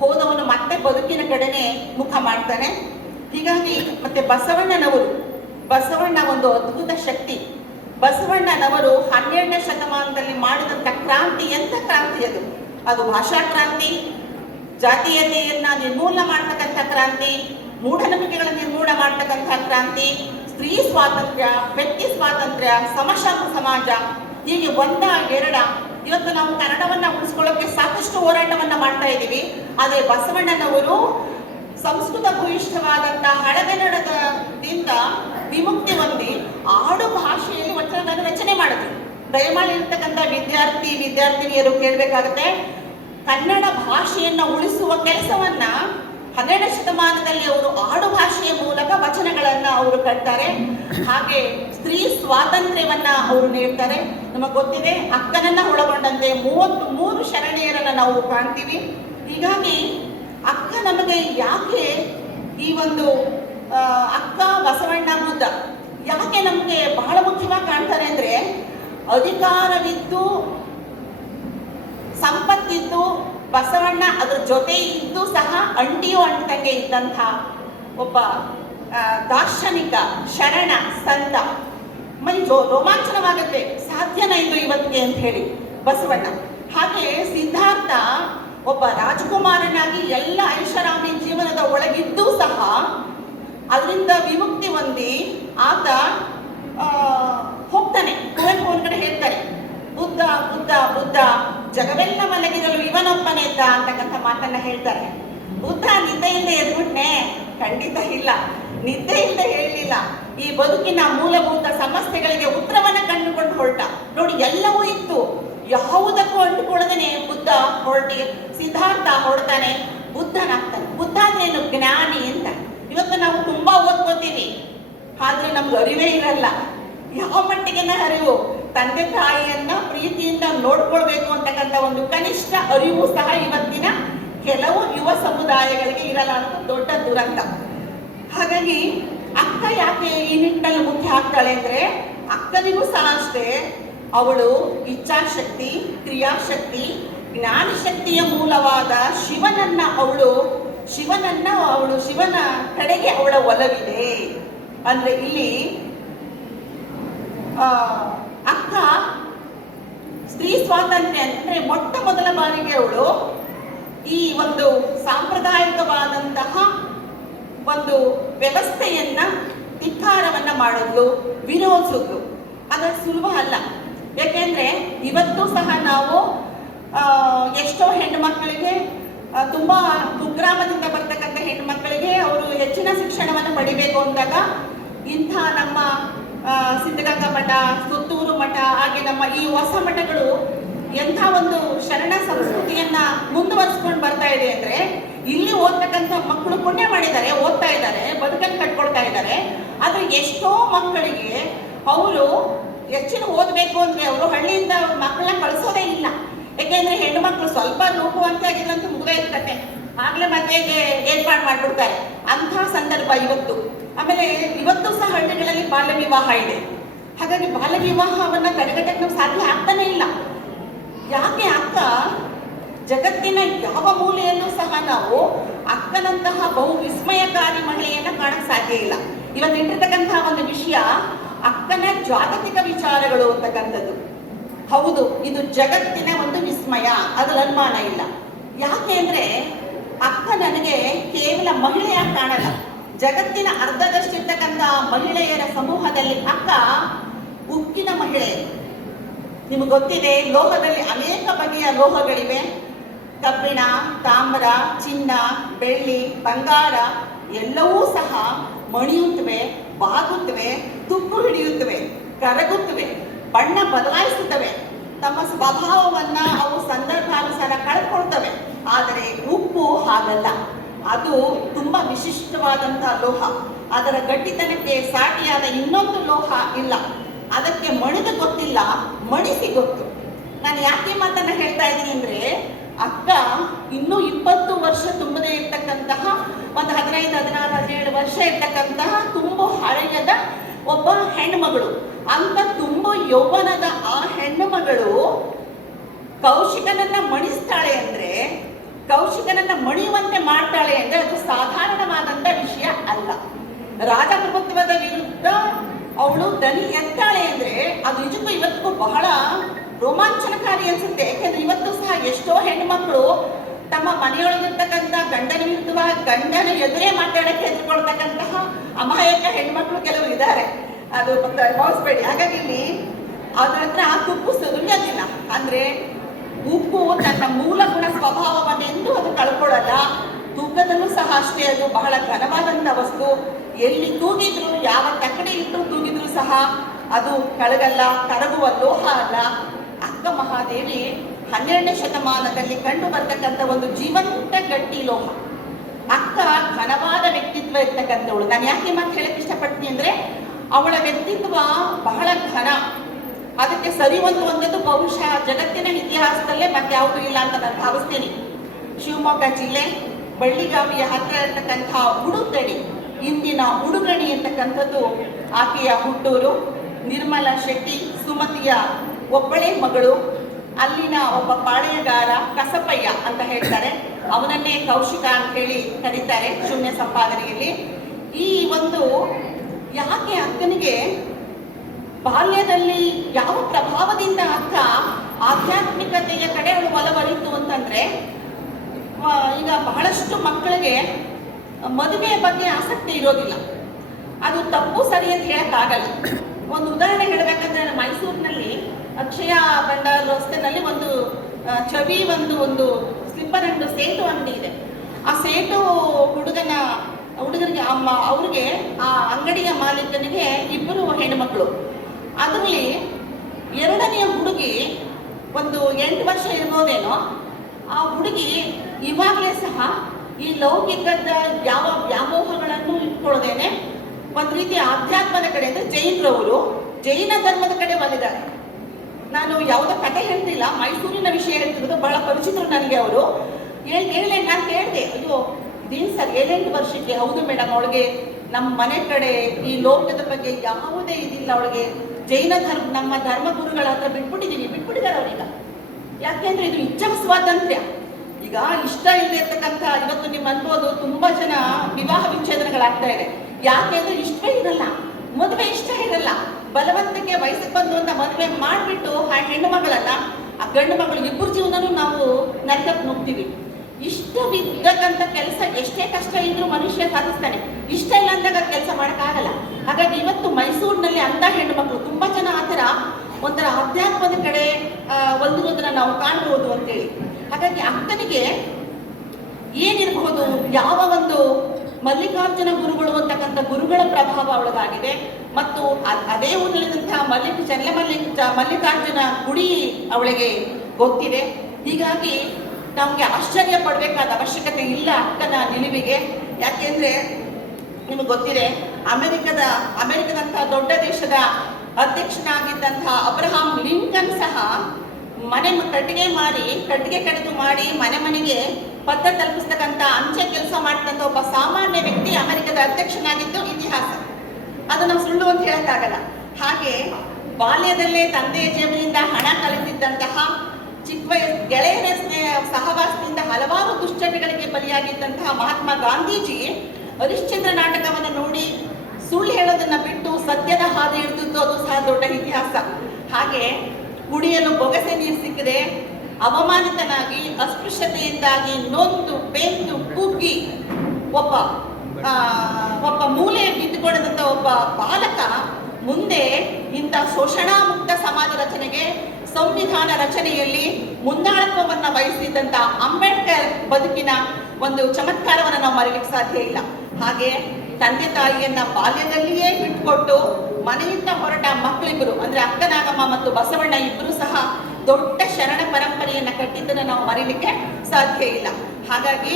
ಹೋದವನು ಮತ್ತೆ ಬದುಕಿನ ಕಡೆನೆ ಮುಖ ಮಾಡ್ತಾನೆ. ಹೀಗಾಗಿ ಮತ್ತೆ ಬಸವಣ್ಣ ಒಂದು ಅದ್ಭುತ ಶಕ್ತಿ. ಬಸವಣ್ಣನವರು 12ನೇ ಶತಮಾನದಲ್ಲಿ ಮಾಡಿದಂಥ ಕ್ರಾಂತಿ, ಎಂಥ ಕ್ರಾಂತಿ ಅದು ಭಾಷಾ ಕ್ರಾಂತಿ, ಜಾತೀಯತೆಯನ್ನ ನಿರ್ಮೂಲನ ಮಾಡ್ತಕ್ಕಂಥ ಕ್ರಾಂತಿ, ಮೂಢನಂಬಿಕೆಗಳ ನಿರ್ಮೂಲನ ಮಾಡ್ತಕ್ಕಂಥ ಕ್ರಾಂತಿ, ಸ್ತ್ರೀ ಸ್ವಾತಂತ್ರ್ಯ, ವ್ಯಕ್ತಿ ಸ್ವಾತಂತ್ರ್ಯ, ಸಮಶಾಸ್ತ್ರ ಸಮಾಜ, ಹೀಗೆ 1, 2. ಇವತ್ತು ನಾವು ಕನ್ನಡವನ್ನ ಉಳಿಸ್ಕೊಳ್ಳೋಕೆ ಸಾಕಷ್ಟು ಹೋರಾಟವನ್ನ ಮಾಡ್ತಾ ಇದ್ದೀವಿ. ಆದರೆ ಬಸವಣ್ಣನವರು ಸಂಸ್ಕೃತ ಭೂಯಿಷ್ಠವಾದಂತಹ ಹಳಗನ್ನಡದಿಂದ ವಿಮುಕ್ತಿ ಹೊಂದಿ ಆಡು ಭಾಷೆಯಲ್ಲಿ ವಚನಗಳನ್ನು ರಚನೆ ಮಾಡಿದ್ರು. ದಯಮಾಡಿ ಇರ್ತಕ್ಕಂಥ ವಿದ್ಯಾರ್ಥಿನಿಯರು ಕೇಳಬೇಕಾಗುತ್ತೆ, ಕನ್ನಡ ಭಾಷೆಯನ್ನ ಉಳಿಸುವ ಕೆಲಸವನ್ನ 12ನೇ ಶತಮಾನದಲ್ಲಿ ಅವರು ಆಡು ಭಾಷೆಯ ಮೂಲಕ ವಚನಗಳನ್ನ ಅವರು ಕಟ್ತಾರೆ. ಹಾಗೆ ಸ್ತ್ರೀ ಸ್ವಾತಂತ್ರ್ಯವನ್ನ ಅವರು ನೀಡ್ತಾರೆ. ನಮಗೆ ಗೊತ್ತಿದೆ, ಅಕ್ಕನನ್ನ ಒಳಗೊಂಡಂತೆ 33 ಶರಣೆಯರನ್ನ ನಾವು ಕಾಣ್ತೀವಿ. ಹೀಗಾಗಿ ಅಕ್ಕ ನಮಗೆ ಯಾಕೆ ಈ ಒಂದು ಅಕ್ಕ, ಬಸವಣ್ಣ, ಬುದ್ಧ ಯಾಕೆ ನಮಗೆ ಬಹಳ ಮುಖ್ಯವಾಗಿ ಕಾಣ್ತಾರೆ ಅಂದ್ರೆ, ಅಧಿಕಾರವಿದ್ದು ಸಂಪತ್ತಿದ್ದು ಬಸವಣ್ಣ ಅದ್ರ ಜೊತೆ ಇದ್ದು ಸಹ ಅಂಟಂಗೆ ಇದ್ದಂಥ ಒಬ್ಬ ದಾರ್ಶನಿಕ, ಶರಣ, ಸಂತ. ರೋಮಾಂಚನವಾಗುತ್ತೆ, ಸಾಧ್ಯನ ಇದು ಇವತ್ತಿಗೆ ಅಂತ ಹೇಳಿ ಬಸವಣ್ಣ. ಹಾಗೆ ಸಿದ್ಧಾರ್ಥ ಒಬ್ಬ ರಾಜಕುಮಾರನಾಗಿ ಎಲ್ಲ ಐಷಾರಾಮಿ ಜೀವನದ ಒಳಗಿದ್ದು ಸಹ ಅದರಿಂದ ವಿಮುಕ್ತಿ ಹೊಂದಿ ಆತ ಹೋಗ್ತಾನೆ. ಕುವೆಂಪು ಒಂದ್ ಕಡೆ ಹೇಳ್ತಾರೆ, ಬುದ್ಧ ಬುದ್ಧ ಬುದ್ಧ ಜಗವೆಲ್ಲ ಮಲಗಿರಲು ಇವನೊಬ್ಬನೇ ಇದ್ದ ಅಂತಕ್ಕಂಥ ಮಾತನ್ನ ಹೇಳ್ತಾರೆ. ಬುದ್ಧ ನಿದ್ದೆಯಿಂದ ಎದ್ಬಿಟ್ನೆ? ಖಂಡಿತ ಇಲ್ಲ, ನಿದ್ದೆ ಇಲ್ಲದೆ ಹೇಳಲಿಲ್ಲ. ಈ ಬದುಕಿನ ಮೂಲಭೂತ ಸಮಸ್ಯೆಗಳಿಗೆ ಉತ್ತರವನ್ನ ಕಂಡುಕೊಂಡು ಹೊರಟ. ನೋಡಿ, ಎಲ್ಲವೂ ಇತ್ತು, ಯಾವುದಕ್ಕೂ ಅಂಟುಕೊಳ್ಳದೇನೆ ಬುದ್ಧ ಸಿದ್ಧಾರ್ಥ ಹೊರಡ್ತಾನೆ, ಬುದ್ಧನಾಗ್ತಾನೆ. ಬುದ್ಧ ಅಂದ್ರೇನು? ಜ್ಞಾನಿ ಅಂತ. ಇವತ್ತು ನಾವು ತುಂಬಾ ಓದ್ಕೋತೀವಿ, ಆದ್ರೆ ನಮ್ಗೆ ಅರಿವೇ ಇರಲ್ಲ. ಯಾವ ಮಟ್ಟಿಗೆನ ಅರಿವು? ತಂದೆ ತಾಯಿಯನ್ನ ಪ್ರೀತಿಯಿಂದ ನೋಡ್ಕೊಳ್ಬೇಕು ಅಂತಕ್ಕಂಥ ಒಂದು ಕನಿಷ್ಠ ಅರಿವು ಸಹ ಇವತ್ತಿನ ಕೆಲವು ಯುವ ಸಮುದಾಯಗಳಿಗೆ ಇರಲ್ಲ ಅಂತ ದೊಡ್ಡ ದುರಂತ. ಹಾಗಾಗಿ ಅಕ್ಕ ಯಾಕೆ ಈ ನಿಟ್ಟಿನಲ್ಲಿ ಮುಖ್ಯ ಆಗ್ತಾಳೆ ಅಂದ್ರೆ, ಅಕ್ಕನಿಗೂ ಸಹ ಅಷ್ಟೇ, ಅವಳು ಇಚ್ಛಾಶಕ್ತಿ, ಕ್ರಿಯಾಶಕ್ತಿ, ಜ್ಞಾನಶಕ್ತಿಯ ಮೂಲವಾದ ಶಿವನ ಕಡೆಗೆ ಅವಳ ಒಲವಿದೆ. ಅಂದ್ರೆ ಇಲ್ಲಿ ಅಕ್ಕ ಸ್ತ್ರೀ ಸ್ವಾತಂತ್ರ್ಯ ಅಂದ್ರೆ ಮೊದಲ ಬಾರಿಗೆ ಅವಳು ಈ ಒಂದು ಸಾಂಪ್ರದಾಯಿಕವಾದಂತಹ ಒಂದು ವ್ಯವಸ್ಥೆಯನ್ನ ಧಿಕ್ಕಾರವನ್ನ ಮಾಡಿದ್ಲು, ವಿರೋಧಿಸಿದ್ಲು. ಅದು ಸುಲಭ ಅಲ್ಲ. ಯಾಕೆಂದ್ರೆ ಇವತ್ತು ಸಹ ನಾವು ಎಷ್ಟೋ ಹೆಣ್ಣು ಮಕ್ಕಳಿಗೆ, ತುಂಬಾ ಕುಗ್ರಾಮದಿಂದ ಬರ್ತಕ್ಕಂಥ ಹೆಣ್ಣು ಮಕ್ಕಳಿಗೆ ಅವರು ಹೆಚ್ಚಿನ ಶಿಕ್ಷಣವನ್ನು ಪಡಿಬೇಕು ಅಂದಾಗ ಇಂಥ ನಮ್ಮ ಸಿದ್ಧಗಂಗಾ ಮಠ, ಸುತ್ತೂರು ಮಠ, ಹಾಗೆ ನಮ್ಮ ಈ ಹೊಸ ಮಠಗಳು ಎಂಥ ಒಂದು ಶರಣ ಸಂಸ್ಕೃತಿಯನ್ನ ಮುಂದುವರಿಸ್ಕೊಂಡು ಬರ್ತಾ ಇದೆ ಅಂದ್ರೆ, ಇಲ್ಲಿ ಓದ್ತಕ್ಕಂಥ ಮಕ್ಕಳು ಪುಣ್ಯ ಮಾಡಿದ್ದಾರೆ, ಓದ್ತಾ ಇದ್ದಾರೆ, ಬದುಕನ್ನು ಕಟ್ಕೊಳ್ತಾ ಇದ್ದಾರೆ. ಆದ್ರೆ ಎಷ್ಟೋ ಮಕ್ಕಳಿಗೆ ಅವರು ಹೆಚ್ಚಿನ ಓದಬೇಕು ಅಂದ್ರೆ ಅವರು ಹಳ್ಳಿಯಿಂದ ಮಕ್ಕಳನ್ನ ಕಳಿಸೋದೇ ಇಲ್ಲ. ಯಾಕೆಂದ್ರೆ ಹೆಣ್ಣು ಮಕ್ಕಳು ಸ್ವಲ್ಪ ರೂಪವಂತೆ ಆಗಿದ್ರಂತೂ ಮುಗ್ದೇ ಇರ್ತದೆ, ಆಗ್ಲೇ ಮದುವೆಗೆ ಏರ್ಪಾಡು ಮಾಡ್ಬಿಡ್ತಾರೆ. ಅಂಥ ಸಂದರ್ಭ ಇವತ್ತು. ಆಮೇಲೆ ಇವತ್ತು ಸಹ ಹಳ್ಳಿಗಳಲ್ಲಿ ಬಾಲ್ಯ ವಿವಾಹ ಇದೆ. ಹಾಗಾಗಿ ಬಾಲ್ಯ ವಿವಾಹವನ್ನ ತಡೆಗಟ್ಟಕ್ಕೆ ನಾವು ಸಾಧ್ಯ ಆಗ್ತಾನೆ ಇಲ್ಲ. ಯಾಕೆ ಅಕ್ಕ ಜಗತ್ತಿನ ಯಾವ ಮೂಲೆಯಲ್ಲೂ ಸಹ ನಾವು ಅಕ್ಕನಂತಹ ಬಹು ವಿಸ್ಮಯಕಾರಿ ಮಹಿಳೆಯನ್ನ ಕಾಣಕ್ ಸಾಧ್ಯ ಇಲ್ಲ. ಇವತ್ತು ಇಟ್ಟಿರ್ತಕ್ಕಂತಹ ಒಂದು ವಿಷಯ ಅಕ್ಕನ ಜಾಗತಿಕ ವಿಚಾರಗಳು ಅಂತಕ್ಕಂಥದ್ದು. ಹೌದು, ಇದು ಜಗತ್ತಿನ ಒಂದು ವಿಸ್ಮಯ, ಅದ್ರಲ್ಲಿ ಅನುಮಾನ ಇಲ್ಲ. ಯಾಕೆ ಅಂದ್ರೆ ಅಕ್ಕ ನನಗೆ ಕೇವಲ ಮಹಿಳೆಯಾಗಿ ಕಾಣಲ್ಲ. ಜಗತ್ತಿನ ಅರ್ಧದಷ್ಟಿರ್ತಕ್ಕಂಥ ಮಹಿಳೆಯರ ಸಮೂಹದಲ್ಲಿ ಅಕ್ಕ ಉಕ್ಕಿನ ಮಹಿಳೆ. ನಿಮಗೆ ಗೊತ್ತಿದೆ, ಲೋಹದಲ್ಲಿ ಅನೇಕ ಬಗೆಯ ಲೋಹಗಳಿವೆ. ಕಬ್ಬಿಣ, ತಾಮ್ರ, ಚಿನ್ನ, ಬೆಳ್ಳಿ, ಬಂಗಾರ ಎಲ್ಲವೂ ಸಹ ಮಣಿಯುತ್ತವೆ, ಬಾಗುತ್ತವೆ, ತುಕ್ಕು ಹಿಡಿಯುತ್ತವೆ, ಕರಗುತ್ತವೆ, ಬಣ್ಣ ಬದಲಾಯಿಸುತ್ತವೆ. ತಮ್ಮ ಸ್ವಭಾವವನ್ನ ಅವು ಸಂದರ್ಭಾನುಸಾರ ಕಳ್ಕೊಳ್ತವೆ. ಆದರೆ ಉಪ್ಪು ಹಾಗಲ್ಲ. ಅದು ತುಂಬಾ ವಿಶಿಷ್ಟವಾದಂತಹ ಲೋಹ. ಅದರ ಗಟ್ಟಿತನಕ್ಕೆ ಸಾಟಿಯಾದ ಇನ್ನೊಂದು ಲೋಹ ಇಲ್ಲ. ಅದಕ್ಕೆ ಮಣಿದು ಗೊತ್ತಿಲ್ಲ, ಮಣಿಸಿ ಗೊತ್ತು. ನಾನು ಯಾಕೆ ಮಾತನ್ನ ಹೇಳ್ತಾ ಇದ್ದೀನಿ ಅಂದ್ರೆ, ಅಕ್ಕ ಇನ್ನೂ 20 ವರ್ಷ ತುಂಬದೇ ಇರ್ತಕ್ಕಂತಹ, ಒಂದು 15, 16, 17 ವರ್ಷ ಇರ್ತಕ್ಕಂತಹ ತುಂಬು ಹಳೆಯದ ಒಬ್ಬ ಹೆಣ್ಣುಮಗಳು. ಅಂತ ತುಂಬು ಯೌವನದ ಆ ಹೆಣ್ಣು ಮಗಳು ಕೌಶಿಕನನ್ನ ಮಣಿಸ್ತಾಳೆ ಅಂದ್ರೆ, ಕೌಶಿಕನನ್ನ ಮಣಿಯುವಂತೆ ಮಾಡ್ತಾಳೆ ಅಂದ್ರೆ ಅದು ಸಾಧಾರಣವಾದಂತ ವಿಷಯ ಅಲ್ಲ. ರಾಜಪ್ರಭುತ್ವದ ವಿರುದ್ಧ ಅವಳು ದನಿ ಎತ್ತಾಳೆ ಅಂದ್ರೆ ಅದು ನಿಜಕ್ಕೂ ಇವತ್ತಿಗೂ ಬಹಳ ರೋಮಾಂಚನಕಾರಿ ಅನ್ಸುತ್ತೆ. ಯಾಕೆಂದ್ರೆ ಇವತ್ತು ಸಹ ಎಷ್ಟೋ ಹೆಣ್ಮಕ್ಳು ತಮ್ಮ ಮನೆಯೊಳಗಿರ್ತಕ್ಕಂಥ ಗಂಡನ ವಿರುದ್ಧವಾಗಿ ಗಂಡನ ಎದುರೇ ಮಾತಾಡಕ್ಕೆ ಹೆದರ್ಕೊಳ್ತಕ್ಕಂತಹ ಅಮಾಯಕ ಹೆಣ್ಮಕ್ಳು ಕೆಲವರು ಇದ್ದಾರೆ. ಅದು ಭಾವಿಸ್ಬೇಡಿ. ಹಾಗಾಗಿ ಇಲ್ಲಿ ಅದ್ರ ಹತ್ರ ತುಪ್ಪು ಸುರಿಯೋದಿಲ್ಲ. ಅಂದ್ರೆ ಉಪ್ಪು ತನ್ನ ಮೂಲ ಗುಣ ಸ್ವಭಾವವನ್ನೆಂದು ಅದು ಕಳ್ಕೊಳ್ಳಲ್ಲ. ತೂಕದಲ್ಲೂ ಸಹ ಅಷ್ಟೇ, ಅದು ಬಹಳ ಘನವಾದಂಥ ವಸ್ತು. ಎಲ್ಲಿ ತೂಗಿದ್ರು, ಯಾವ ತಕ್ಕಡಿ ಇಟ್ಟು ತೂಗಿದ್ರು ಸಹ ಅದು ಕಳಗಲ್ಲ, ಕರಗುವ ಲೋಹ ಅಲ್ಲ. ಅಕ್ಕ ಮಹಾದೇವಿ 12ನೇ ಶತಮಾನದಲ್ಲಿ ಕಂಡು ಬರ್ತಕ್ಕಂಥ ಒಂದು ಜೀವಂತ ಗಟ್ಟಿ ಲೋಹ. ಅಕ್ಕ ಘನವಾದ ವ್ಯಕ್ತಿತ್ವ ಇರ್ತಕ್ಕಂಥವಳು. ನಾನು ಯಾಕೆ ಮಾತು ಹೇಳಕ್ ಇಷ್ಟಪಡ್ತೀನಿ ಅಂದ್ರೆ, ಅವಳ ವ್ಯಕ್ತಿತ್ವ ಬಹಳ ಘನ. ಅದಕ್ಕೆ ಸರಿ ಒಂದೊಂದು ಬಹುಶಃ ಜಗತ್ತಿನ ಇತಿಹಾಸದಲ್ಲೇ ಮತ್ತೆ ಯಾವುದು ಇಲ್ಲ ಅಂತ ನಾನು ಭಾವಿಸ್ತೀನಿ. ಶಿವಮೊಗ್ಗ ಜಿಲ್ಲೆ ಬಳ್ಳಿಗಾವಿಯ ಹತ್ತಿರ ಇರ್ತಕ್ಕಂತಹ ಉಡುತಡಿ, ಇಂದಿನ ಉಡುಗಣಿ ಅಂತಕ್ಕಂಥದ್ದು ಆಕೆಯ ಹುಟ್ಟೂರು. ನಿರ್ಮಲಾ ಶೆಟ್ಟಿ ಸುಮತಿಯ ಒಬ್ಬಳೇ ಮಗಳು. ಅಲ್ಲಿನ ಒಬ್ಬ ಪಾಳೆಯಗಾರ ಕಸಪಯ್ಯ ಅಂತ ಹೇಳ್ತಾರೆ, ಅವನನ್ನೇ ಕೌಶಿಕ ಅಂತ ಹೇಳಿ ಕರೀತಾರೆ ಶೂನ್ಯ ಸಂಪಾದನೆಯಲ್ಲಿ. ಈ ಒಂದು ಯಾಕೆ ಅಕ್ಕನಿಗೆ ಬಾಲ್ಯದಲ್ಲಿ ಯಾವ ಪ್ರಭಾವದಿಂದ ಅಕ್ಕ ಆಧ್ಯಾತ್ಮಿಕತೆಯ ಕಡೆ ಅವಳು ಒಲವರಿತು ಅಂತಂದ್ರೆ, ಈಗ ಬಹಳಷ್ಟು ಮಕ್ಕಳಿಗೆ ಮದುವೆಯ ಬಗ್ಗೆ ಆಸಕ್ತಿ ಇರೋದಿಲ್ಲ. ಅದು ತಪ್ಪು ಸರಿ ಅಂತ ಹೇಳಕ್ಕಾಗಲ್ಲ. ಒಂದು ಉದಾಹರಣೆ ಹೇಳಬೇಕಂದ್ರೆ, ಮೈಸೂರಿನಲ್ಲಿ ಅಕ್ಷಯ ಭಂಡಾರ ರಸ್ತೆನಲ್ಲಿ ಒಂದು ಚವಿ ಒಂದು ಸ್ಲಿಪ್ಪರ್ ಅಂಡ್ ಸೇಟು ಅಂಗಡಿ ಇದೆ. ಆ ಸೇಟು ಹುಡುಗರಿಗೆ ಅವ್ರಿಗೆ ಆ ಅಂಗಡಿಯ ಮಾಲೀಕನಿಗೆ 2 ಹೆಣ್ಣುಮಕ್ಕಳು. ಅದರಲ್ಲಿ 2ನೆಯ ಹುಡುಗಿ ಒಂದು 8 ವರ್ಷ ಇರ್ಬೋದೇನೋ. ಆ ಹುಡುಗಿ ಇವಾಗಲೇ ಸಹ ಈ ಲೌಕಿಕದ ಯಾವ ವ್ಯಾಮೋಹಗಳನ್ನು ಇಟ್ಕೊಳ್ಳೋದೇನೆ ಒಂದು ರೀತಿ ಆಧ್ಯಾತ್ಮದ ಕಡೆ ಅಂದ್ರೆ ಜೈನರವರು ಜೈನ ಧರ್ಮದ ಕಡೆ ಒಲಿದ್ದಾರೆ. ನಾನು ಯಾವುದೋ ಕತೆ ಹೇಳ್ತಿಲ್ಲ, ಮೈಸೂರಿನ ವಿಷಯ ಹೇಳ್ತಿರೋದು. ಬಹಳ ಪರಿಚಿತರು ನನಗೆ ಅವರು. ನಾನು ಕೇಳಿದೆ, ಅಯ್ಯೋ ಇದೇನು ಸರ್ 7-8 ವರ್ಷಕ್ಕೆ? ಹೌದು ಮೇಡಮ್, ಅವಳಿಗೆ ನಮ್ಮ ಮನೆ ಕಡೆ ಈ ಲೋಕದ ಬಗ್ಗೆ ಯಾವುದೇ ಇದಿಲ್ಲ. ಅವಳಿಗೆ ಜೈನ ಧರ್ಮ, ನಮ್ಮ ಧರ್ಮಗುರುಗಳ ಹತ್ರ ಬಿಟ್ಬಿಟ್ಟಿದ್ದಾರೆ ಅವರೀಗ. ಯಾಕೆಂದ್ರೆ ಇದು ಇಚ್ಛಾ ಸ್ವಾತಂತ್ರ್ಯ. ಈಗ ಇಷ್ಟ ಇಲ್ಲದೆ ಇರ್ತಕ್ಕಂಥ, ಇವತ್ತು ನೀವು ಅನ್ಬೋದು ತುಂಬಾ ಜನ ವಿವಾಹ ವಿಚ್ಛೇದನಗಳಾಗ್ತಾ ಇದೆ. ಯಾಕೆಂದ್ರೆ ಇಷ್ಟವೇ ಇರಲ್ಲ, ಮದುವೆ ಇಷ್ಟ ಇರಲ್ಲ. ಬಲವಂತಕ್ಕೆ ವಯಸ್ಸಿಗೆ ಬಂದು ಅಂತ ಮದುವೆ ಮಾಡಿಬಿಟ್ಟು ಆ ಹೆಣ್ಣು ಮಗಳನ್ನ, ಆ ಗಂಡು ಮಗಳು ಇಬ್ಬರು ಜೀವನನೂ ನಾವು ನರಕಕ್ಕೆ ನುಗ್ತೀವಿ. ಇಷ್ಟವಿದ್ದಕ್ಕಂಥ ಕೆಲಸ ಎಷ್ಟೇ ಕಷ್ಟ ಇದ್ರೂ ಮನುಷ್ಯ ಸಾಧಿಸ್ತಾನೆ. ಇಷ್ಟ ಇಲ್ಲ ಅಂದಾಗ ಕೆಲಸ ಮಾಡೋಕ್ಕಾಗಲ್ಲ. ಹಾಗಾಗಿ ಇವತ್ತು ಮೈಸೂರಿನಲ್ಲಿ ಅಂಥ ಹೆಣ್ಣು ಮಕ್ಕಳು ತುಂಬಾ ಜನ ಆ ಥರ ಒಂಥರ ಅಧ್ಯಾತ್ಮದ ಕಡೆ ಒಲಿದಿರೋದನ್ನ ನಾವು ಕಾಣಬಹುದು ಅಂತೇಳಿ. ಹಾಗಾಗಿ ಅಕ್ಕನಿಗೆ ಏನಿರಬಹುದು, ಯಾವ ಒಂದು ಮಲ್ಲಿಕಾರ್ಜುನ ಗುರುಗಳು ಅಂತಕ್ಕಂಥ ಗುರುಗಳ ಪ್ರಭಾವ ಅವಳದಾಗಿದೆ. ಮತ್ತು ಅದೇ ಊರಿನಂತಹ ಮಲ್ಲಿಕಾರ್ಜುನ ಗುಡಿ ಅವಳಿಗೆ ಗೊತ್ತಿದೆ. ಹೀಗಾಗಿ ನಮಗೆ ಆಶ್ಚರ್ಯ ಪಡಬೇಕಾದ ಅವಶ್ಯಕತೆ ಇಲ್ಲ ಅಕ್ಕನ ನಿಲುವಿಗೆ. ಯಾಕೆಂದ್ರೆ ನಿಮಗೆ ಗೊತ್ತಿದೆ, ಅಮೆರಿಕದಂತಹ ದೊಡ್ಡ ದೇಶದ ಅಧ್ಯಕ್ಷನಾಗಿದ್ದಂತಹ ಅಬ್ರಹಾಂ ಲಿಂಕನ್ ಸಹ ಕಟ್ಟಿಗೆ ಕಡಿದು ಮಾಡಿ ಮನೆಗೆ ಪತ್ರ ತಲುಪಿಸ್ತಕ್ಕಂಥ ಅಂಚೆ ಕೆಲಸ ಮಾಡ್ತಕ್ಕಂಥ ಒಬ್ಬ ಸಾಮಾನ್ಯ ವ್ಯಕ್ತಿ ಅಮೆರಿಕದ ಅಧ್ಯಕ್ಷನಾಗಿದ್ದು ಇತಿಹಾಸ. ಅದು ನಾವು ಸುಳ್ಳು ಅಂತ ಹೇಳಕ್ಕಾಗಲ್ಲ. ಹಾಗೆ ಬಾಲ್ಯದಲ್ಲೇ ತಂದೆಯ ಜೇಬಿನಿಂದ ಹಣ ಕಲಿತಿದ್ದಂತಹ ಗೆಳೆಯರ ಸಹವಾಸದಿಂದ ಹಲವಾರು ದುಶ್ಚಟಗಳಿಗೆ ಬಲಿಯಾಗಿದ್ದಂತಹ ಮಹಾತ್ಮ ಗಾಂಧೀಜಿ ಹರಿಶ್ಚಂದ್ರ ನಾಟಕವನ್ನು ನೋಡಿ ಸುಳ್ಳು ಹೇಳೋದನ್ನ ಬಿಟ್ಟು ಸತ್ಯದ ಹಾದಿ ಹಿಡಿದಿದ್ದು ಅದು ಸಹ ದೊಡ್ಡ ಇತಿಹಾಸ. ಹಾಗೆ ಕುಡಿಯಲು ಬೊಗಸೆ ನೀರು ಸಿಕ್ಕದೆ ಅವಮಾನಿತನಾಗಿ ಅಸ್ಪೃಶ್ಯತೆಯಿಂದಾಗಿ ನೊಂದು ಬೆಂದು ಕುಗ್ಗಿ ಒಬ್ಬ ಮೂಲೆ ಬಿದ್ದುಕೊಂಡಂತ ಒಬ್ಬ ಬಾಲಕ ಮುಂದೆ ಇಂಥ ಶೋಷಣಾ ಮುಕ್ತ ಸಮಾಜ ರಚನೆಗೆ ಸಂವಿಧಾನ ರಚನೆಯಲ್ಲಿ ಮುಂದಾಳತ್ವವನ್ನು ವಹಿಸಿದಂತ ಅಂಬೇಡ್ಕರ್ ಬದುಕಿನ ಒಂದು ಚಮತ್ಕಾರವನ್ನು ನಾವು ಮರೆಯಲಿಕ್ಕೆ ಸಾಧ್ಯ ಇಲ್ಲ. ಹಾಗೆ ತಂದೆ ತಾಯಿಯನ್ನ ಬಾಲ್ಯದಲ್ಲಿಯೇ ಬಿಟ್ಟುಕೊಟ್ಟು ಮನೆಯಿಂದ ಹೊರಟ ಮಕ್ಕಳಿಬ್ಬರು ಅಂದ್ರೆ ಅಕ್ಕನಾಗಮ್ಮ ಮತ್ತು ಬಸವಣ್ಣ ಇಬ್ಬರು ಸಹ ದೊಡ್ಡ ಶರಣ ಪರಂಪರೆಯನ್ನ ಕಟ್ಟಿದ್ದನ್ನು ನಾವು ಮರೀಲಿಕ್ಕೆ ಸಾಧ್ಯ ಇಲ್ಲ. ಹಾಗಾಗಿ